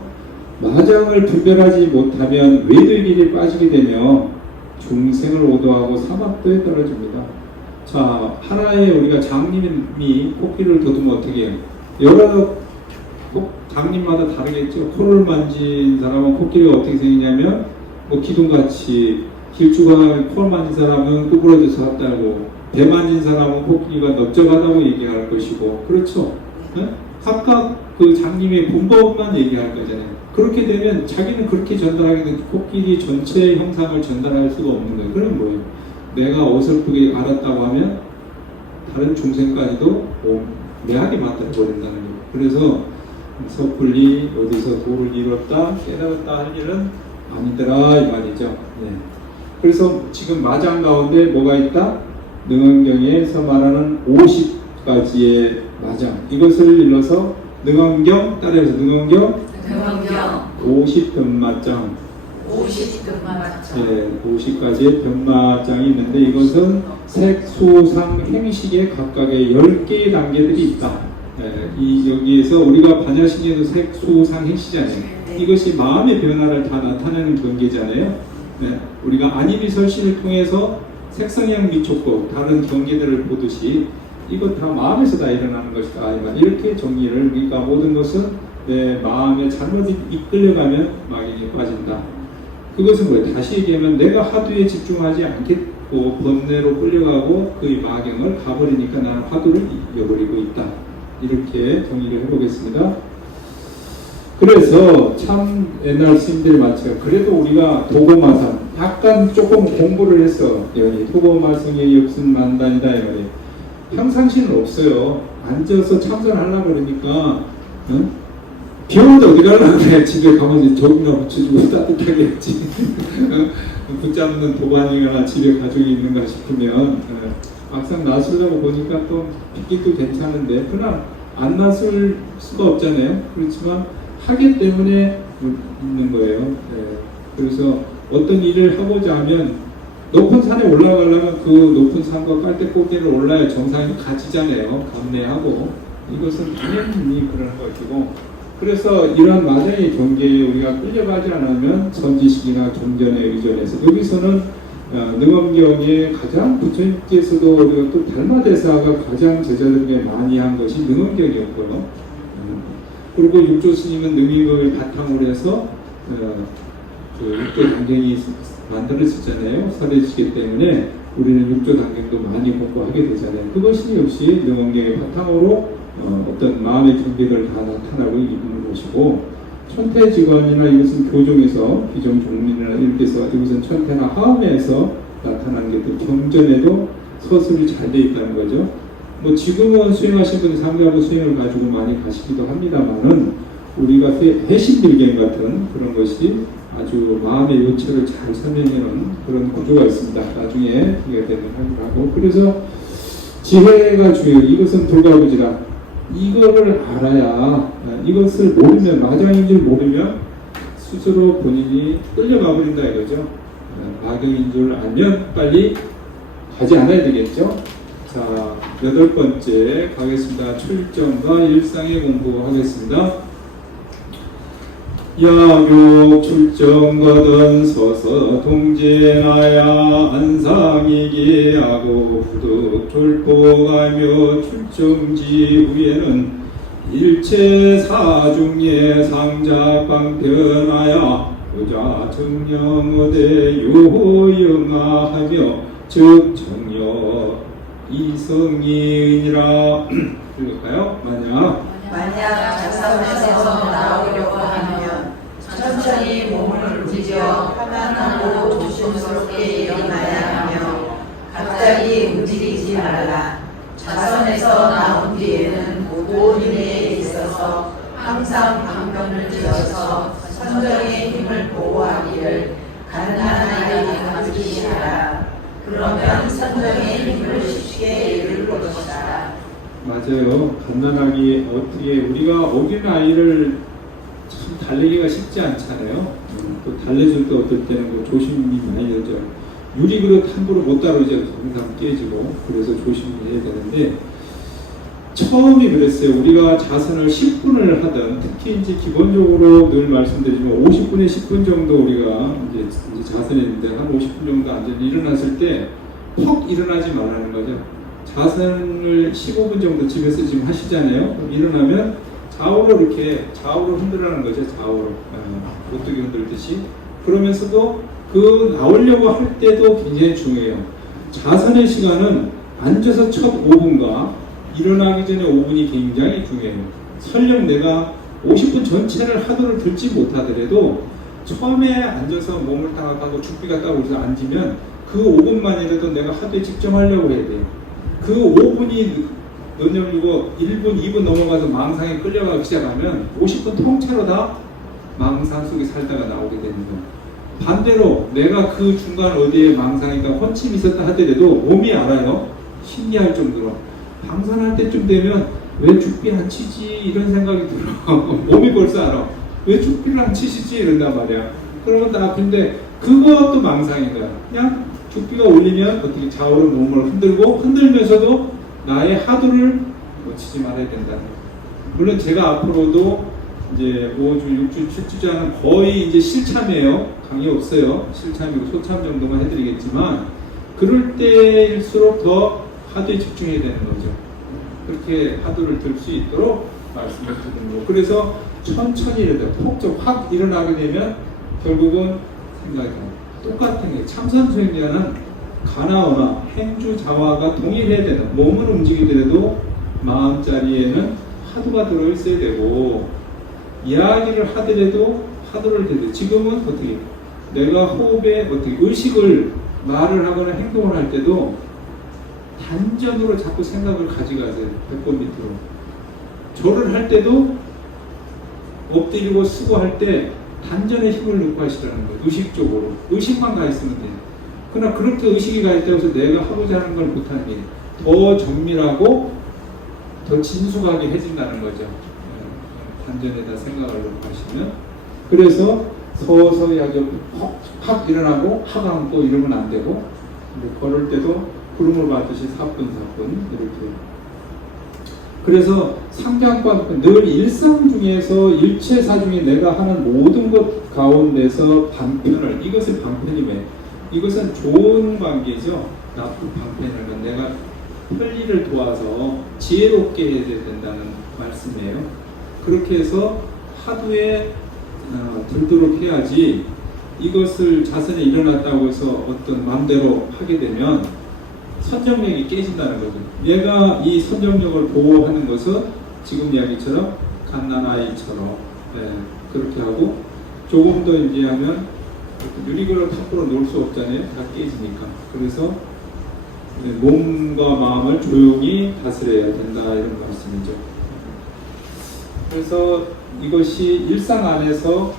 마장을 분별하지 못하면 외들길에 빠지게 되면 중생을 오도하고 사막도에 떨어집니다. 자, 하나의 우리가 장님이 코끼리를 더두면 어떻게 해요? 여러 장님마다 다르겠죠. 코를 만진 사람은 코끼리가 어떻게 생기냐면 뭐 기둥같이 길쭉한 코를 만진 사람은 구부러져서 왔다고 배 만진 사람은 코끼리가 넓적하다고 얘기할 것이고 그렇죠. 네? 각각 그 장님의 분법만 얘기할 거잖아요. 그렇게 되면 자기는 그렇게 전달하게 되면 코끼리 전체의 형상을 전달할 수가 없는 거예요. 그럼 뭐예요? 내가 어설프게 알았다고 하면 다른 중생까지도 매하게 만들어버린다는 거예요. 그래서 섣불리 어디서 도를 이뤘다 깨달았다 할 일은 아니더라 이 말이죠. 네. 그래서 지금 마장 가운데 뭐가 있다? 능언경에서 말하는 50가지의 마장 이것을 일러서 능언경 따라해서 능언경 50변마장 50가지의 변마장이 있는데 이것은 색수상 행식의 각각의 10개의 단계들이 있다. 여기에서 우리가 반야신에도 색수상 행시잖아요. 이것이 마음의 변화를 다 나타내는 경계잖아요. 우리가 안이비설신을 통해서 색성향 미촉고 다른 경계들을 보듯이 이것 다 마음에서 다 일어나는 것이다. 이렇게 정리를 그러니까 모든 것은 내 마음에 잘못 이끌려가면 막연히 빠진다. 그것은 뭐예요? 다시 얘기하면 내가 화두에 집중하지 않겠고 번뇌로 끌려가고 그의 마경을 가버리니까 나는 화두를 잃어버리고 있다. 이렇게 정리를 해보겠습니다. 그래서 참 옛날 스님들이 많죠. 그래도 우리가 도고마상 약간 조금 공부를 했어. 도고마상의 역순 만단이다. 평상시는 없어요. 앉아서 참선하려고 그러니까 비 오는데 어디 가려고 그래. 집에 가면 조금이나 붙여주고 따뜻하게 했지. 붙잡는 도반이거나 집에 가족이 있는가 싶으면 막상 나서려고 보니까 또 빗기도 괜찮은데 그러나 안 나설 수가 없잖아요. 그렇지만 하기 때문에 있는 거예요. 그래서 어떤 일을 하고자 하면 높은 산에 올라가려면 그 높은 산과 깔대꽃게를 올라야 정상이 가지잖아요. 감내하고 이것은 당연히 그런 것이고 그래서 이러한 마장의 경계에 우리가 끌려가지 않으면 선지식이나 종전에 의존해서 여기서는 능엄경의 가장 부처님께서도 우리가 또 달마대사가 가장 제자들에게 많이 한 것이 능엄경이었고요. 그리고 육조 스님은 능임을 바탕으로 해서 그 육조 단경이 만들어졌잖아요. 설해지기 때문에 우리는 육조 단경도 많이 공부하게 되잖아요. 그것이 역시 능엄경의 바탕으로 어떤 마음의 경계를 다 나타나고 있는 것이고, 천태직언이나 이것은 교종에서 비정 종민이나 이런 데서 이것은 천태나 하음에서 나타나는 게 또 경전에도 서술이 잘 돼 있다는 거죠. 뭐 지금은 수행하신 분이 상대하고 수행을 가지고 많이 가시기도 합니다만은 우리가 해신빌경 같은 그런 것이 아주 마음의 요체를 잘 설명하는 그런 구조가 있습니다. 나중에 이게 되는 하고, 그래서 지혜가 중요해요. 이것은 돌가부지라. 이거를 알아야, 이것을 모르면, 마장인 줄 모르면 스스로 본인이 끌려가 버린다 이거죠. 마경인 줄 알면 빨리 가지 않아야 되겠죠. 자, 8번째 가겠습니다. 출정과 일상의 공부하겠습니다. 야욕 출정거든 서서 동제나야 안상이기하고 후득 졸보가며 출정지 후에는 일체 사중예 상작방편하야 부자 정령어대 요영하하며 즉 정여 이성이니라. 읽을까요? 만약 자선에서 나오려고 하면 천천히 몸을 움직여 편안하고 조심스럽게 일어나야 하며 갑자기 움직이지 말라. 자선에서 나온 뒤에는 모든 일에 있어서 항상 방편을 지어서 선정의 힘을 보호하기를 간단하게 감지하라. 그러면 선정의 힘을 쉽게 이룰 것이다. 맞아요. 간단하게 어떻게 우리가 어린 아이를 참 달래기가 쉽지 않잖아요. 또 달래줄 때 어떨 때는 그 조심이 많이 되죠. 유리그릇 함부로 못 다루죠. 항상 깨지고. 그래서 조심해야 되는데, 처음이 그랬어요. 우리가 자선을 10분을 하든, 특히 이제 기본적으로 늘 말씀드리지만 50분에 10분 정도 우리가 이제 자선했는데 한 50분 정도 앉아 일어났을 때 퍽 일어나지 말라는 거죠. 자선을 15분 정도 집에서 지금 하시잖아요. 그럼 일어나면 좌우로 이렇게 좌우로 흔들라는 거죠. 좌우로 오뚜기 흔들듯이. 그러면서도 그 나오려고 할 때도 굉장히 중요해요. 자선의 시간은 앉아서 첫 5분과 일어나기 전에 5분이 굉장히 중요해요. 설령 내가 50분 전체를 하도를 들지 못하더라도 처음에 앉아서 몸을 딱 하고 죽비가 딱 오면서 앉으면 그 5분만이라도 내가 하도에 집중하려고 해야 돼요. 그 5분이 넘어가고 1분, 2분 넘어가서 망상에 끌려가기 시작하면 50분 통째로 다 망상 속에 살다가 나오게 되는 거예요. 반대로 내가 그 중간 어디에 망상이가 혼침이 있었다 하더라도 몸이 알아요. 신기할 정도로. 방산할 때쯤 되면 왜 죽비 안 치지 이런 생각이 들어. 몸이 벌써 알아. 왜 죽비를 안 치시지 이런단 말이야. 그러면 나 근데 그것도 망상인 거야. 그냥 죽비가 올리면 어떻게 좌우로 몸을 흔들고 흔들면서도 나의 하두를 놓치지 말아야 된다는 거야. 물론 제가 앞으로도 이제 5주, 6주, 7주자는 거의 이제 실참이에요. 강의 없어요. 실참이고 소참 정도만 해드리겠지만 그럴 때일수록 더 하두에 집중해야 되는 거죠. 그렇게 하두를 들 수 있도록 말씀을 드리는 거. 그래서 천천히라도 톡 확 일어나게 되면 결국은 생각이 똑같은 게 참선수행자는 가나오나 행주자화가 동일해야 되는 몸을 움직이더라도 마음자리에는 하두가 들어있어야 되고 이야기를 하더라도 하두를 대도 지금은 어떻게 내가 호흡에 어떻게 의식을 말을 하거나 행동을 할 때도 단전으로 자꾸 생각을 가져가세요. 배꼽 밑으로. 절을 할 때도 엎드리고 쓰고 할 때 단전에 힘을 넣고 하시라는 거예요. 의식적으로. 의식만 가 있으면 돼요. 그러나 그렇게 의식이 가 있다고 해서 내가 하고자 하는 걸 못하는 게 더 정밀하고 더 진숙하게 해진다는 거죠. 단전에다 생각을 넣고 하시면. 그래서 서서히 하게 확 일어나고 확 앉고 이러면 안 되고 걸을 때도 구름을 받듯이 사뿐사뿐 이렇게 그래서 상대방과 늘 일상 중에서 일체사 중에 내가 하는 모든 것 가운데서 방편을, 이것을 방편이면 이것은 좋은 관계죠. 나쁜 방편은 내가 편리를 도와서 지혜롭게 해야 된다는 말씀이에요. 그렇게 해서 하루에 들도록 해야지, 이것을 자선에 일어났다고 해서 어떤 마음대로 하게 되면 선정력이 깨진다는 거죠. 얘가 이 선정력을 보호하는 것은 지금 이야기처럼 갓난아이처럼 그렇게 하고, 조금 더 이제 하면 유리그릇 함부로 놓을 수 없잖아요. 다 깨지니까. 그래서 몸과 마음을 조용히 다스려야 된다, 이런 말씀이죠. 그래서 이것이 일상 안에서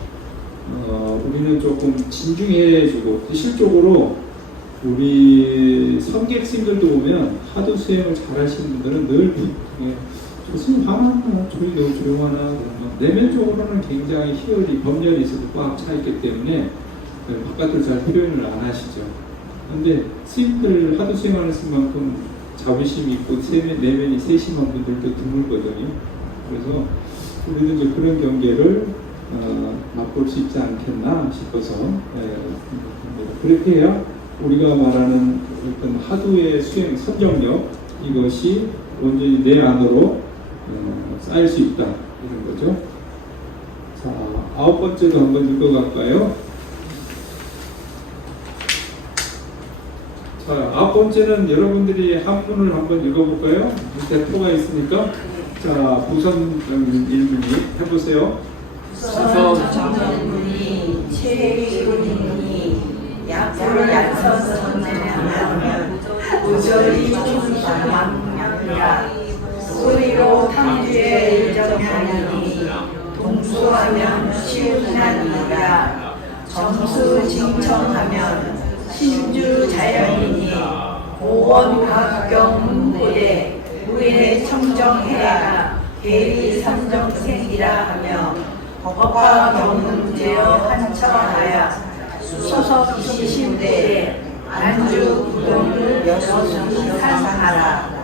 우리는 조금 진중해지고, 실적으로 우리 성객님들도 보면 하도 수행을 잘 하시는 분들은 늘 교수님 화났나, 저희 너무 조용하나, 내면적으로는 굉장히 희열이, 법열이 있어도 꽉 차 있기 때문에 바깥으로 잘 표현을 안 하시죠. 근데 스님들 하도 수행하는 만큼 자부심 있고 내면이 세심한 분들도 드물거든요. 그래서 우리도 이제 그런 경계를 맛볼 수 있지 않겠나 싶어서 그렇게 해야 우리가 말하는 어떤 하도의 수행 선정력, 이것이 온전히 내 안으로 쌓일 수 있다, 이런 거죠. 자, 9번째도 한번 읽어갈까요? 자, 9번째는 여러분들이 한문을 한번 읽어볼까요? 밑에 표가 있으니까. 자, 부선 일문이 해보세요. 부선 정문이 최기훈이니 약불을 약서서 전하면 모조리 충상망명이라. 소리로 탐주에 일정하니 동수하면 시운하니라. 정수 징청하면 신주 자연이니 고원 각경문고대 우에 청정해야 계리 삼정생이라 하며 법과 경문제어 한처하여 수서서 시신대 안주 부동을 여수는 산상하라.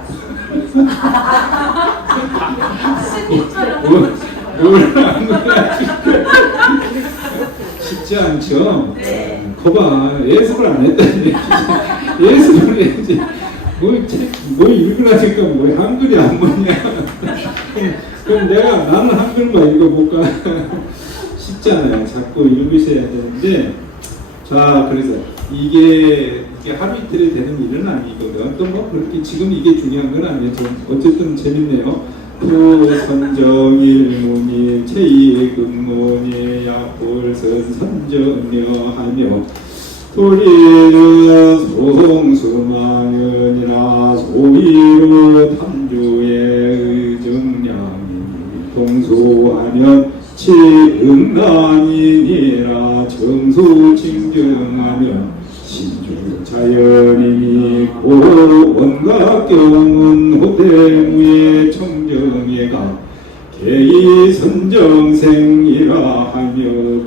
쉽지 않죠? 네. 거봐, 예습을 안 했다니. 예습을 해야지. 뭐 읽으라니까 뭐 한글이 안 뭐냐. 그럼 나는 한글만 읽어볼까? 쉽지 않아요. 자꾸 읽으셔야 되는데. 자, 그래서 이게 하루 이틀에 되는 일은 아니거든. 또 뭐 그렇게 지금 이게 중요한 건 아니죠. 어쨌든 재밌네요. 선정일문이 제2근문이 약불선 선정려하며 도리는 송수망연이나 소위로 탐주의 의정량이 동수하면 치응난이니라 정수징정하면 신주자연이니 고원각경은 호대무의 청정예가 개이선정생이라 하며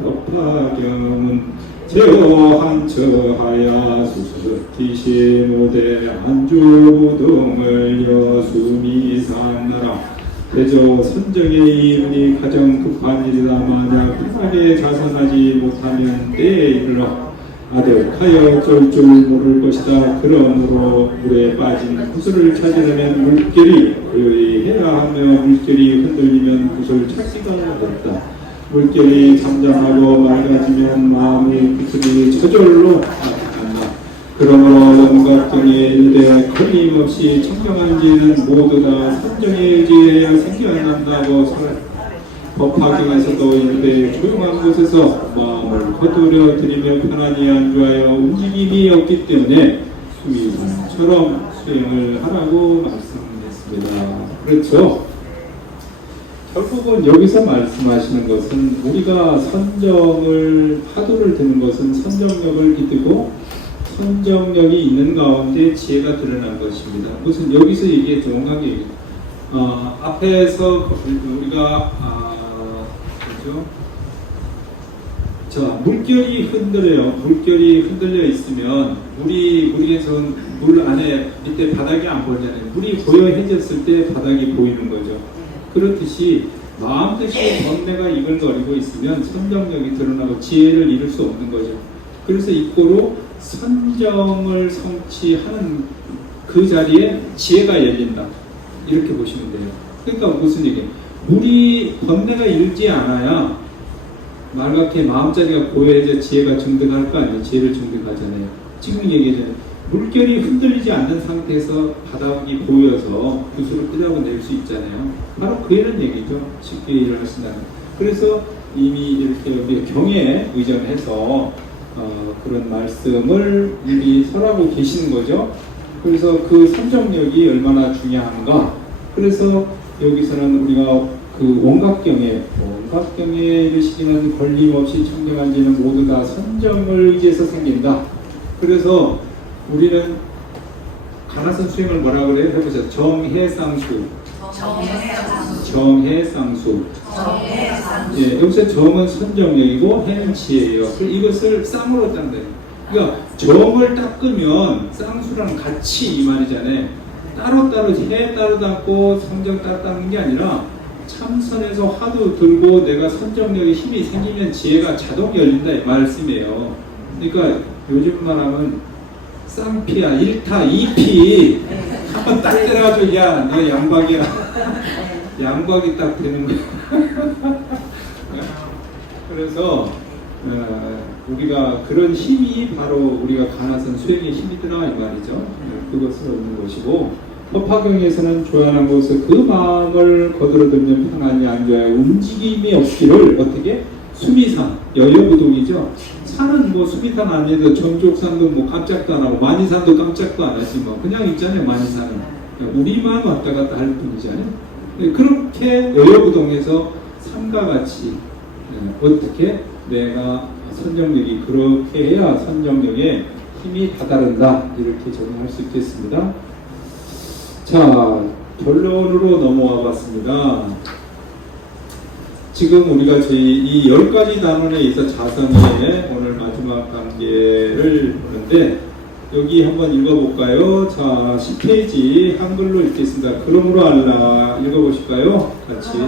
법화경은 제어한처하야 수수티시노대 안주부동을 여수미산나라 대저 선정의 이윤이 가장 급한 일이다. 만약 급하게 자선하지 못하면 때에 이르러 아득하여 어쩔 줄 모를 것이다. 그러므로 물에 빠진 구슬을 찾으려면 물결이 의해야 하며 물결이 흔들리면 구슬 찾기가 어렵다. 물결이 잠잠하고 맑아지면 마음의 구슬이 저절로 나타난다. 그러므로 원각정에 이르되 끊임없이 청정한 지는 모두 다 선정에 의지해야 생겨난다고 법화경에서도 이르되 조용한 곳에서 마음을 거두려 드리며 편안히 안주하여 움직임이 없기 때문에 수미산처럼 수행을 하라고 말씀했습니다. 그렇죠? 결국은 여기서 말씀하시는 것은 우리가 하도를 드는 것은 선정력을 기두고 선정력이 있는 가운데 지혜가 드러난 것입니다. 무슨 여기서 이게 정확하게 앞에서 우리가 그렇죠? 자, 물결이 흔들려요. 물결이 흔들려 있으면 물에서 물 안에 밑에 바닥이 안 보이잖아요. 물이 고요해졌을 때 바닥이 보이는 거죠. 그렇듯이 마음 뜻이 번뇌가 이글거리고 있으면 선정력이 드러나고 지혜를 이룰 수 없는 거죠. 그래서 이꼬로 선정을 성취하는 그 자리에 지혜가 열린다. 이렇게 보시면 돼요. 그러니까 무슨 얘기예요? 물이 번뇌가 일지 않아야 말같게 마음자리가 고요해져 지혜가 증득할 거 아니에요. 지혜를 증득하잖아요. 지금 얘기하잖아요. 물결이 흔들리지 않는 상태에서 바닥이 보여서 붓으로 끄집어낼 수 있잖아요. 바로 그 이런 얘기죠. 쉽게 일어나신다는. 그래서 이미 이렇게 우리 경에 의존해서 그런 말씀을 이미 설하고 계시는 거죠. 그래서 그 선정력이 얼마나 중요한가. 그래서 여기서는 우리가 그 원각경에 이르시기는 걸림없이 청정한지는 모두 다 선정을 의지해서 생긴다. 그래서 우리는 가나선 수행을 뭐라 그래요? 해보세요. 정해쌍수. 예, 여기서 정은 선정력이고 해는 지혜예요. 이것을 쌍으로 딴다. 그러니까 정을 닦으면 쌍수랑 같이 이 말이잖아요. 따로따로 해 따로 닦고 선정 따로 닦는 게 아니라 참선에서 화두 들고 내가 선정력에 힘이 생기면 지혜가 자동 열린다 이 말씀이에요. 그러니까 요즘 말하면 쌍피야 1타 2피 한번 딱 때려가지고 야 너 양박이야 양박이 딱 되는 거야. 그래서 우리가 그런 힘이 바로 우리가 가나선 수행의 힘이더라 이 말이죠. 그것을 얻는 것이고 법화경에서는 조연한 곳에서 그 마음을 거들어들면 편안히 앉아야 움직임이 없기를 어떻게? 수미산, 여여부동이죠. 산은 뭐 수미산 아니어도 전족산도 뭐 깜짝도 안 하고 만이산도 깜짝도 안 하지 뭐 그냥 있잖아요. 만이산은 우리만 왔다 갔다 할 뿐이잖아요. 그렇게 여여부동에서 산과 같이 어떻게 내가 선정력이 그렇게 해야 선정력에 힘이 다다른다 이렇게 적용할 수 있겠습니다. 자, 결론으로 넘어와 봤습니다. 지금 우리가 저희 이 10가지 단원에 있어 자성의 오늘 마지막 단계를 보는데 여기 한번 읽어볼까요? 자, 10페이지 한글로 읽겠습니다. 그러므로 알라 읽어보실까요? 같이.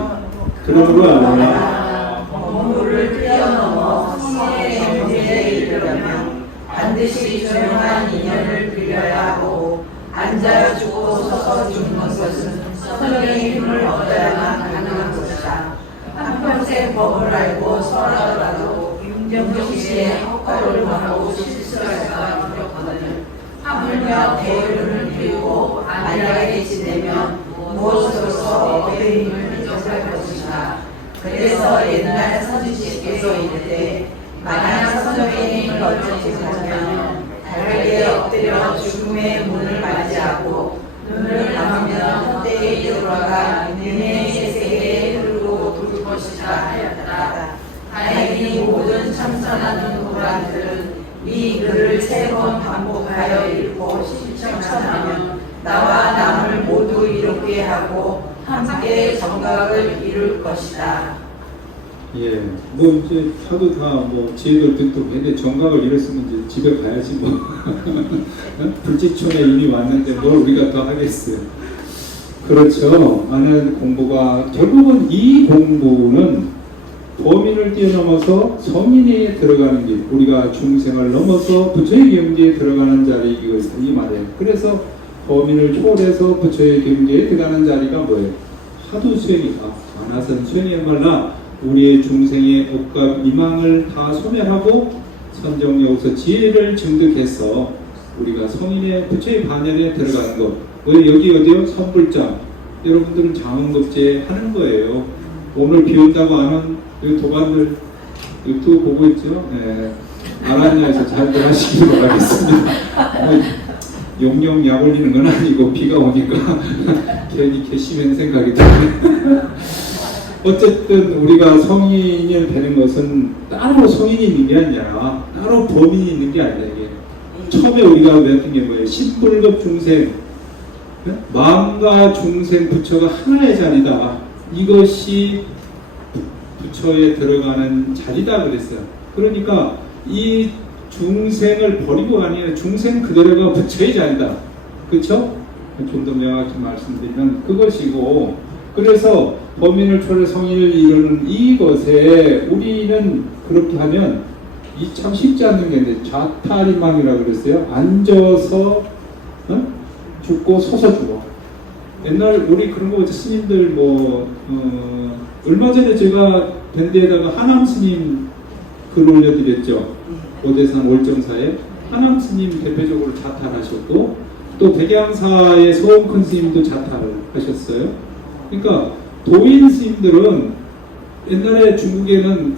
그러므로 알라 법물을 뛰어넘어 성의 경지에 이르려면 반드시 조용한 인연을 빌려야 하고 앉아 죽고 서서 죽는 것은 성령의 힘을 얻어야만 가능한 것이다. 한평생 법을 알고 설하더라도 임정시에 헛걸음을 하고 실수할 수가 두렵거든. 하물며 대의를 비우고 안일하게 지내면 무엇으로서 업의 힘을 인정할 것이다. 그래서 옛날 선지식에서 이르되 만약 선정의 힘을 얻지 못하면 달에게 엎드려 죽음의 문을 맞이하고 눈을 감으면 헛되이 돌아가 은혜의 세계에 흐르고 돌 것이다 하였다. 다행히 모든 참선하는 도란들은 이 글을 3번 반복하여 읽고 실천하면 나와 남을 모두 이롭게 하고 함께 정각을 이룰 것이다. 예, 뭐 이제 하도 다 뭐 지혜들 듣고 했는데 정각을 이뤘으면 이제 집에 가야지 뭐. 불지촌에 이미 왔는데 뭘 우리가 더 하겠어요. 그렇죠. 많은 공부가 결국은 이 공부는 범인을 뛰어넘어서 성인에 들어가는 길, 우리가 중생을 넘어서 부처의 경지에 들어가는 자리 이것이 이 말이에요. 그래서 범인을 초월해서 부처의 경지에 들어가는 자리가 뭐예요? 하도 수행이다. 가나선 수행이야말로 우리의 중생의 옥과 미망을 다 소멸하고 선정력에서 지혜를 증득해서 우리가 성인의 부처의 반열에 들어가는 것. 왜 여기 어디요? 선불장. 여러분들은 장엄급제 하는 거예요. 오늘 비 온다고 하는 도반들 유튜브 보고 있죠? 네. 아라냐에서 잘들 하시길 바라겠습니다. 용용 약 올리는 건 아니고 비가 오니까 괜히 개심한 생각이 드네요. 어쨌든 우리가 성인이 되는 것은 따로 성인이 있는 게 아니라 따로 범인이 있는 게 아니라 이게 처음에 우리가 배웠던 게 뭐예요? 신불급 중생, 마음과 중생 부처가 하나의 자리다. 이것이 부처에 들어가는 자리다 그랬어요. 그러니까 이 중생을 버리고 아니라 중생 그대로가 부처의 자리다. 그렇죠? 좀 더 명확히 말씀드리면 그것이고, 그래서 범인을 초래 성인을 이루는 이것에 우리는 그렇게 하면 이 참 쉽지 않는 게 있는데 좌탈이망이라고 그랬어요. 앉아서 죽고 서서 죽어. 옛날 우리 그런 거 스님들 얼마 전에 제가 밴드에다가 하남 스님 글 올려드렸죠. 오대산 월정사에 하남 스님 대표적으로 자탈하셨고, 또 백양사의 소원큰 스님도 자탈을 하셨어요. 그러니까 도인 스님들은 옛날에 중국에는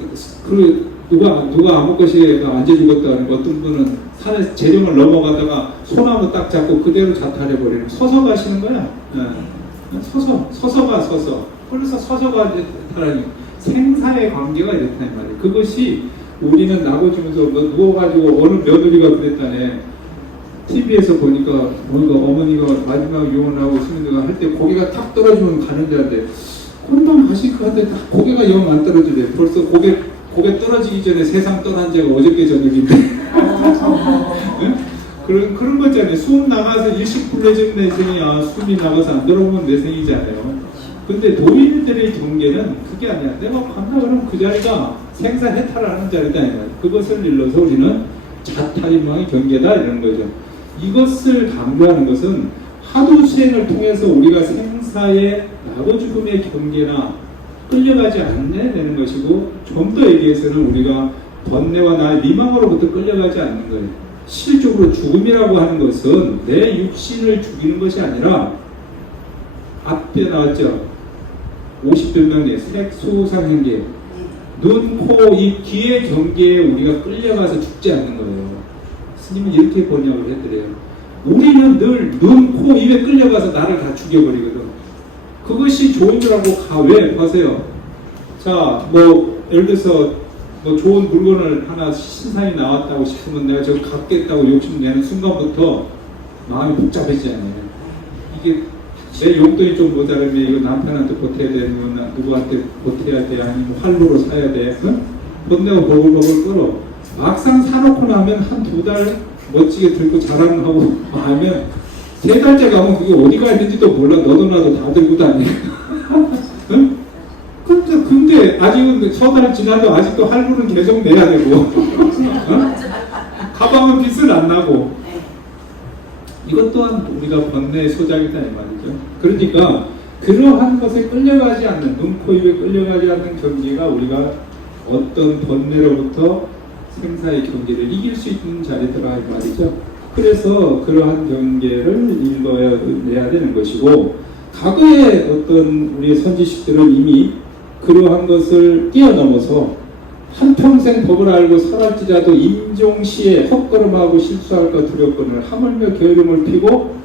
누가 아무것이 앉아 죽었다는 거, 어떤 분은 산에 재령을 넘어가다가 소나무 딱 잡고 그대로 자탈해버리는, 서서 가시는 거야. 네. 서서. 그래서 서서가 자탈하니 생사의 관계가 이렇다 이 말이에요. 그것이 우리는 나고 주면서 누워가지고 어느 며느리가 그랬다네. TV에서 보니까 어머니가 마지막 유언을 하고 스님들과 할 때 고개가 탁 떨어지면 가는 자인데, 금방 가실 것 같은데 고개가 영 안 떨어지래. 벌써 고개 떨어지기 전에 세상 떠난 지가 어저께 저녁인데. 네? 그런 거 있잖아요. 수업 나가서 일식 불러준 내생이야. 숨이 나가서 안 들어오면 내생이잖아요. 근데 도인들의 경계는 그게 아니야. 내가 간다 그러면 그 자리가 생사 해탈을 하는 자리가 아니야. 그것을 일러서 우리는 자탈인망의 경계다 이런 거죠. 이것을 강조하는 것은 하도 수행을 통해서 우리가 생사의 나고 죽음의 경계나 끌려가지 않게 되는 것이고, 좀 더 얘기해서는 우리가 번뇌와 나의 미망으로부터 끌려가지 않는 거예요. 실적으로 죽음이라고 하는 것은 내 육신을 죽이는 것이 아니라, 앞에 나왔죠. 50변명의 색소상행계, 눈, 코, 입, 귀의 경계에 우리가 끌려가서 죽지 않는 거예요. 스님은 이렇게 번역을 해드려요. 우리는 늘 눈, 코, 입에 끌려가서 나를 다 죽여버리거든. 그것이 좋은 줄 알고 왜? 보세요. 자, 예를 들어서 좋은 물건을 하나 신상이 나왔다고 싶으면 내가 저거 갖겠다고 욕심내는 순간부터 마음이 복잡해지잖아요. 이게 내 용돈이 좀 모자라면 이거 남편한테 보태야 되는, 누구한테 보태야 돼, 아니면 활로로 사야 돼. 돈 내고 버글버글 끌어. 막상 사놓고 나면 한 2달 멋지게 들고 자랑하고 하면 3달째 가면 그게 어디가 있는지도 몰라. 너도 나도 다 들고 다니. 응? 근데 아직은 3달 지나도 아직도 할부는 계속 내야 되고 가방은 빚은 안 나고. 이것 또한 우리가 번뇌의 소작이다 이 말이죠. 그러니까 그러한 것에 끌려가지 않는, 눈, 코, 입에 끌려가지 않는 경계가 우리가 어떤 번뇌로부터 생사의 경계를 이길 수 있는 자리더라 이 말이죠. 그래서 그러한 경계를 읽어내야 되는 것이고, 과거의 어떤 우리의 선지식들은 이미 그러한 것을 뛰어넘어서 한평생 법을 알고 살았지라도 임종시에 헛걸음하고 실수할까 두렵거늘 하물며 게으름을 피고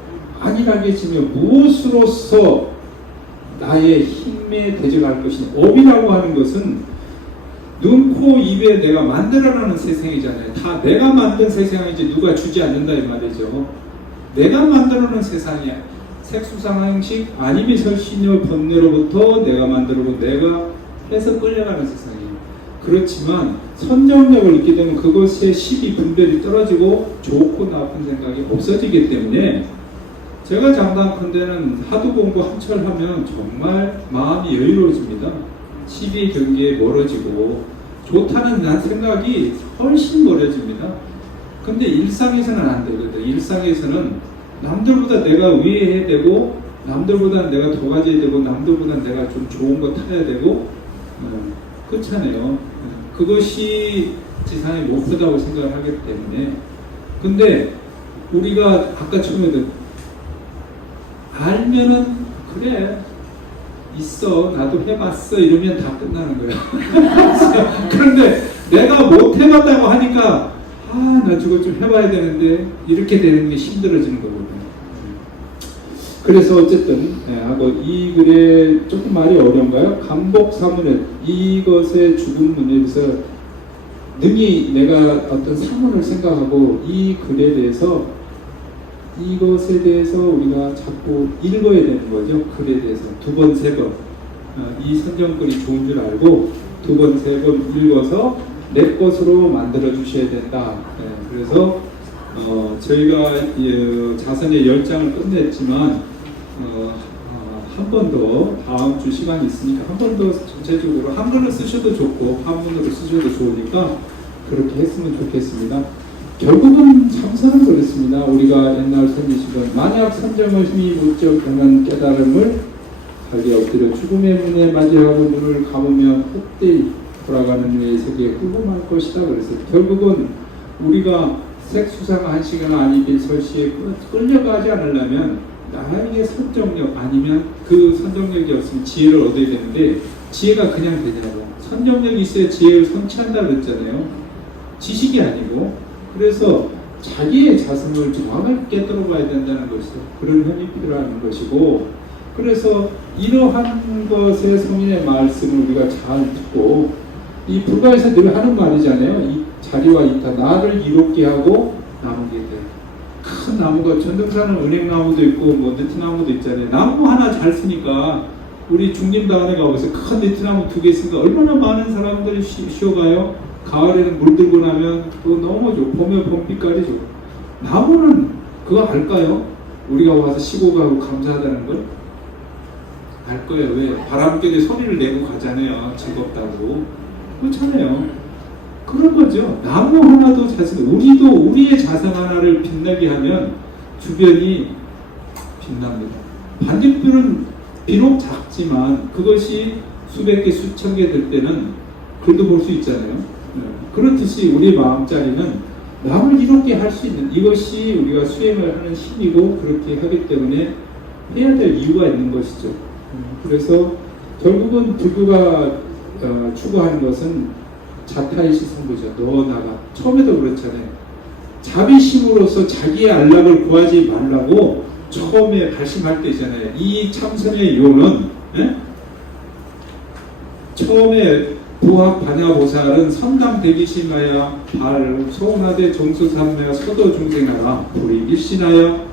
안일하게 지며 무엇으로서 나의 힘에 대적할 것이냐. 업이라고 하는 것은 눈, 코, 입에 내가 만들어내는 세상이잖아요. 다 내가 만든 세상이지 누가 주지 않는다 이 말이죠. 내가 만들어내는 세상이야. 색수상행식 아니미 설신여 번뇌로부터 내가 만들고 내가 해서 끌려가는 세상이에요. 그렇지만 선정력을 있게 되면 그것의 시비 분별이 떨어지고 좋고 나쁜 생각이 없어지기 때문에, 제가 장담컨대는 하도 공부 한철 하면 정말 마음이 여유로워집니다. 시비의 경계에 멀어지고 좋다는 난 생각이 훨씬 멀어집니다. 근데 일상에서는 안 되거든. 일상에서는 남들보다 내가 위에 해야 되고, 남들보다 내가 더 가져야 되고, 남들보다 내가 좀 좋은 거 타야 되고, 그렇잖아요. 그것이 지상의 목표다고 생각을 하기 때문에. 근데 우리가 아까 처음에도 알면은 그래 있어 나도 해봤어 이러면 다 끝나는 거야. 그런데 내가 못 해봤다고 하니까 나 저거 좀 해봐야 되는데 이렇게 되는 게 힘들어지는 거거든요. 그래서 어쨌든 하고 이 글에 조금 말이 어려운가요? 감복사문에 이것의 죽은 문에서 능히 내가 어떤 사문을 생각하고 이 글에 대해서 이것에 대해서 우리가 자꾸 읽어야 되는 거죠. 글에 대해서 2번, 3번 이 선정글이 좋은 줄 알고 2번, 3번 읽어서 내 것으로 만들어 주셔야 된다. 그래서 저희가 자선의 10장을 끝냈지만 한 번 더 다음 주 시간이 있으니까 한 번 더 전체적으로 한글로 쓰셔도 좋고 한문으로 쓰셔도 좋으니까 그렇게 했으면 좋겠습니다. 결국은 참선은 그렇습니다. 우리가 옛날 선지식은 만약 선정을 힘이 무적 하는 깨달음을 자기 엎드려 죽음의 문에 맞이하고 눈을 감으면 헛되이 돌아가는 뇌의 세계에 끌고 말 것이다. 그래서 결국은 우리가 색수상 한시간 아니길 설시에 끌려가지 않으려면 나에게 선정력 아니면 그 선정력이 없으면 지혜를 얻어야 되는데 지혜가 그냥 되냐고. 선정력이 있어야 지혜를 성취한다 그랬잖아요. 지식이 아니고. 그래서 자기의 자성을 정확하게 깨달아 봐야 된다는 것이죠. 그런 힘이 필요한 것이고, 그래서 이러한 것의 성인의 말씀을 우리가 잘 듣고, 이 불가에서 늘 하는 말이잖아요. 이 자리와 이타 나를 이롭게 하고 나무게 돼. 큰 나무가 전등산은 은행나무도 있고 뭐 느티나무도 있잖아요. 나무 하나 잘 쓰니까 우리 중림당원에 가보세요. 큰 느티나무 2개 있으니까 얼마나 많은 사람들이 쉬어가요. 가을에는 물 들고 나면 그거 너무 좋고 봄에 봄비까지 좋고. 나무는 그거 알까요? 우리가 와서 쉬고 가고 감사하다는 걸? 알 거예요. 왜? 바람결에 소리를 내고 가잖아요. 즐겁다고. 그렇잖아요. 그런 거죠. 나무 하나도 자신, 우리도 우리의 자성 하나를 빛나게 하면 주변이 빛납니다. 반딧불은 비록 작지만 그것이 수백 개, 수천 개 될 때는 글도 볼 수 있잖아요. 그렇듯이 우리 마음자리는 남을 이롭게 할 수 있는 이것이 우리가 수행을 하는 힘이고 그렇게 하기 때문에 해야 될 이유가 있는 것이죠. 그래서 결국은 불교가 추구하는 것은 자타의식 성부죠. 너 나가. 처음에도 그렇잖아요. 자비심으로서 자기의 안락을 구하지 말라고 처음에 발심할 때잖아요. 이 참선의 요는 처음에 부학 반야보살은 선당 대기심하여 발 소원하되 정수삼매여 서도 중생하라 불이 일신하여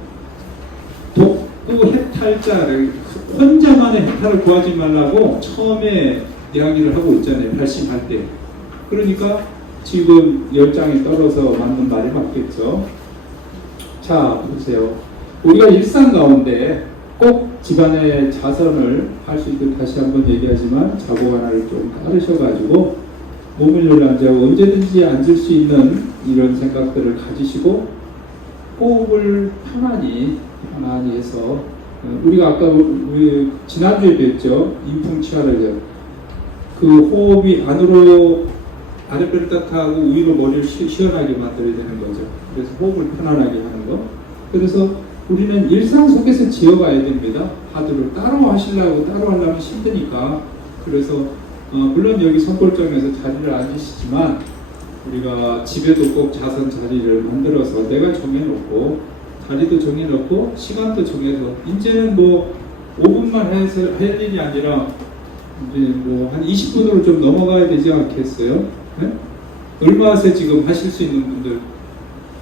독구 해탈자를 혼자만의 해탈을 구하지 말라고 처음에 이야기를 하고 있잖아요. 발심할 때. 그러니까 지금 10장에 떨어서 맞는 말이 맞겠죠. 자, 보세요. 우리가 일상 가운데 꼭 집안의 자선을 할 수 있도록 다시 한번 얘기하지만 자고 하나를 좀 따르셔가지고 몸을 열어앉아 언제든지 앉을 수 있는 이런 생각들을 가지시고 호흡을 편안히 해서 우리가 아까 우리 지난주에 뵀죠. 인풍치화를 그 호흡이 안으로 아랫배를 따뜻하고 위로 머리를 시원하게 만들어야 되는 거죠. 그래서 호흡을 편안하게 하는 거. 그래서 우리는 일상 속에서 지어가야 됩니다. 하도를 따로 하려면 힘드니까. 그래서 물론 여기 선골정에서 자리를 앉으시지만 우리가 집에도 꼭 자선 자리를 만들어서 내가 정해놓고 자리도 정해놓고 시간도 정해서 이제는 뭐 5분만 해서 할 일이 아니라 이제 뭐 한 20분으로 좀 넘어가야 되지 않겠어요? 네? 얼마세 지금 하실 수 있는 분들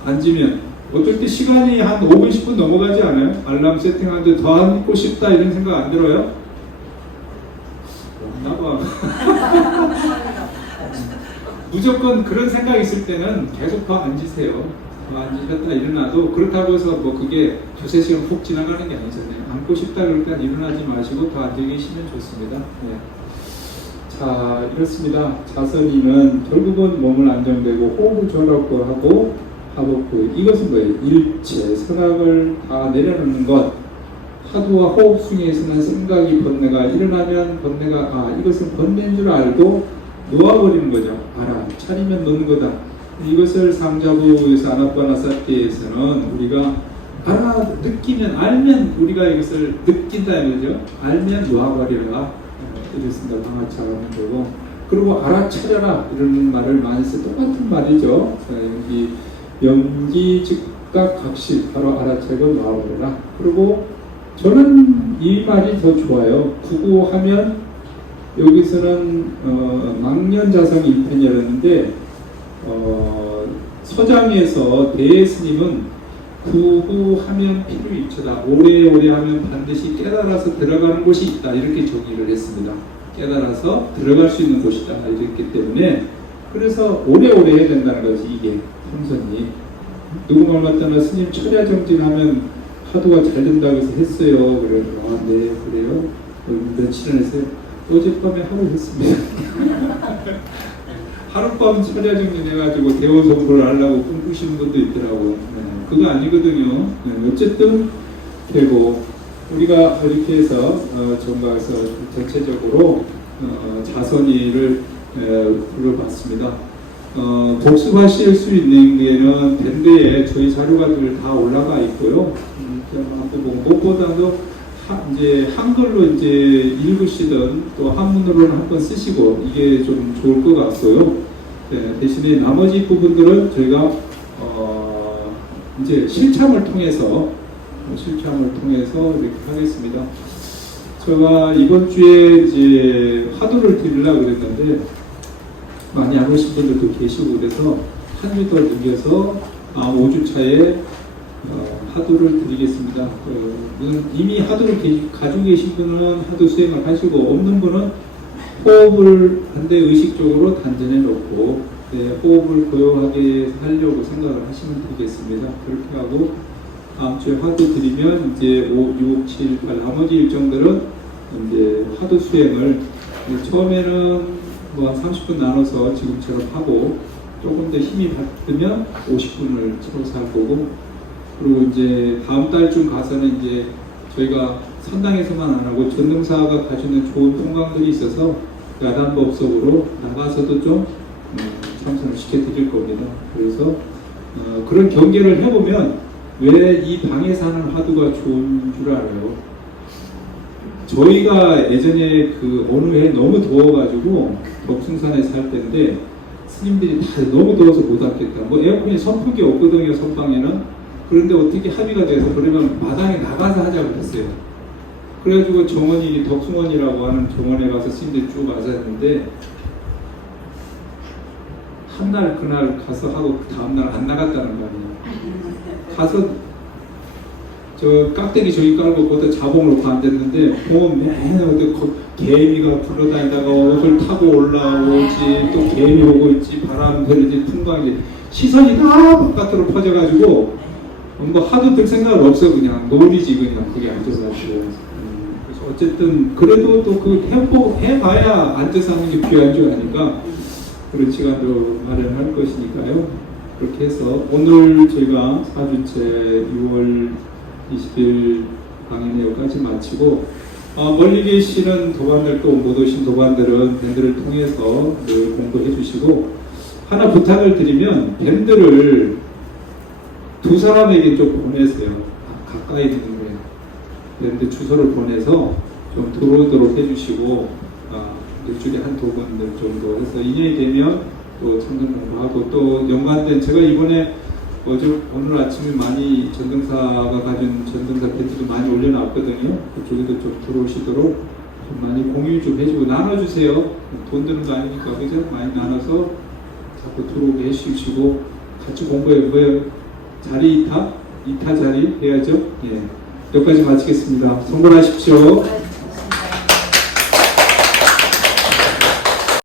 앉으면 어떨 때 시간이 한 5분, 10분 넘어가지 않아요? 알람 세팅하는데 더 앉고 싶다 이런 생각 안 들어요? 없나봐. 무조건 그런 생각 있을 때는 계속 더 앉으세요. 더 앉으셨다 일어나도 그렇다고 해서 뭐 그게 2-3시간 푹 지나가는 게 아니잖아요. 앉고 싶다 그러니까 일어나지 마시고 더 앉아 계시면 좋습니다. 네. 자, 이렇습니다. 자선이는 결국은 몸을 안정되고 호흡을 조절하고 하고 하복부. 이것은 뭐예요? 일체 생각을 다 내려놓는 것. 하두와 호흡 중에서는 생각이 번뇌가 일어나면 번뇌가 이것은 번뇌인 줄 알고 놓아버리는 거죠. 알아. 차리면 놓는 거다. 이것을 상자부에서 아나빠나사티에서는 우리가 알아 느끼면 알면 우리가 이것을 느낀다 이거죠. 알면 놓아버려라. 이랬습니다. 방아차가는 거고. 그리고 알아차려라 이런 말을 많이 써. 똑같은 말이죠. 자, 여기 염기 즉각 각실 바로 알아차고 놓아버려라. 그리고 저는 이 말이 더 좋아요. 구구하면 여기서는 망년자성 1편이었는데 서장에서 대스님은 구구하면 피를 입혀다. 오래오래 하면 반드시 깨달아서 들어가는 곳이 있다. 이렇게 정의를 했습니다. 깨달아서 들어갈 수 있는 곳이다. 이랬기 때문에 그래서 오래오래 해야 된다는 거지, 이게 평선이. 누구 말 맞다나 스님 철야 정진하면 화두가 잘 된다고 해서 했어요. 그래서 아, 네, 그래요. 며칠은 했어요. 어젯밤에 하루 했습니다. 하룻밤 철야 정진해가지고 대원 선포를 하려고 꿈꾸시는 분도 있더라고. 네, 그거 아니거든요. 네, 어쨌든 되고 우리가 이렇게 해서 전가에서 전체적으로 자선위를 불러봤습니다. 복습하실 수 있는 게는 밴드에 저희 자료가들 다 올라가 있고요. 무엇보다도 이제 한글로 이제 읽으시든 또 한문으로는 한번 쓰시고 이게 좀 좋을 것 같고요. 네, 대신에 나머지 부분들은 저희가 이제 실참을 통해서 이렇게 하겠습니다. 제가 이번 주에 이제 화두를 드리려고 그랬는데 많이 안 오신 분들도 계시고 그래서 한 주 더 넘겨서 5주 차에 화두를 드리겠습니다. 이미 화두를 가지고 계신 분은 화두 수행을 하시고 없는 분은 호흡을 반대 의식적으로 단전해 놓고 호흡을 고요하게 하려고 생각을 하시면 되겠습니다. 그렇게 하고 다음 주에 화두 드리면 이제 5, 6, 7, 8 나머지 일정들은 이제 화두 수행을 처음에는 뭐 한 30분 나눠서 지금처럼 하고 조금 더 힘이 받으면 50분을 채워서 할 거고 그리고 이제 다음 달쯤 가서는 이제 저희가 산당에서만 안 하고 전능사가 가지는 좋은 통광들이 있어서 야단법석으로 나가서도 좀 참선을 시켜드릴 겁니다. 그래서 그런 경계를 해보면 왜 이 방에서 하는 화두가 좋은 줄 알아요. 저희가 예전에 그 어느 해 너무 더워가지고 덕숭산에 살 때인데 스님들이 다 너무 더워서 못 왔겠다. 뭐 에어컨이 선풍기 없거든요, 선방에는. 그런데 어떻게 합의가 돼서 그러면 마당에 나가서 하자고 그랬어요. 그래가지고 정원이 덕숭원이라고 하는 정원에 가서 스님들이 쭉 와서 했는데 한 날 그날 가서 하고 그 다음날 안 나갔다는 거 아니에요. 가서 저 깍대기 저기 깔고 거기다 자봉 놓고 앉았는데 보면 맨날 어디 개미가 굴러다니다가 옷을 타고 올라오지 또 개미 오고 있지 바람 들지 풍광이지 시선이 다 바깥으로 퍼져가지고 뭐 하도 들 생각 없어 그냥 놀이지 그냥 거기 앉아가지고 그래서 어쨌든 그래도 또 그 해봐야 앉아서 하는 게 귀한 줄 아니까 그런 시간도 마련할 것이니까요. 그렇게 해서 오늘 저희가 4주째 6월 20일 강연회까지 마치고 멀리 계시는 도반들 또 못 오신 도반들은 밴드를 통해서 늘 공부해 주시고 하나 부탁을 드리면 밴드를 두 사람에게 좀 보내세요. 가까이 있는 거예요. 밴드 주소를 보내서 좀 들어오도록 해주시고 일주일에 한 두 번 정도 해서 인연이 되면 또 참선 공부하고 또 연관된 제가 이번에 오늘 아침에 많이 전등사가 가진 전등사 밴드도 많이 올려놨거든요. 그쪽에도 좀 들어오시도록 좀 많이 공유 좀 해주고 나눠주세요. 돈 드는 거 아니니까 그죠? 많이 나눠서 자꾸 들어오게 해주시고 같이 공부해 뭐예요? 자리 이타 자리 해야죠. 예. 여기까지 마치겠습니다. 성공하십시오.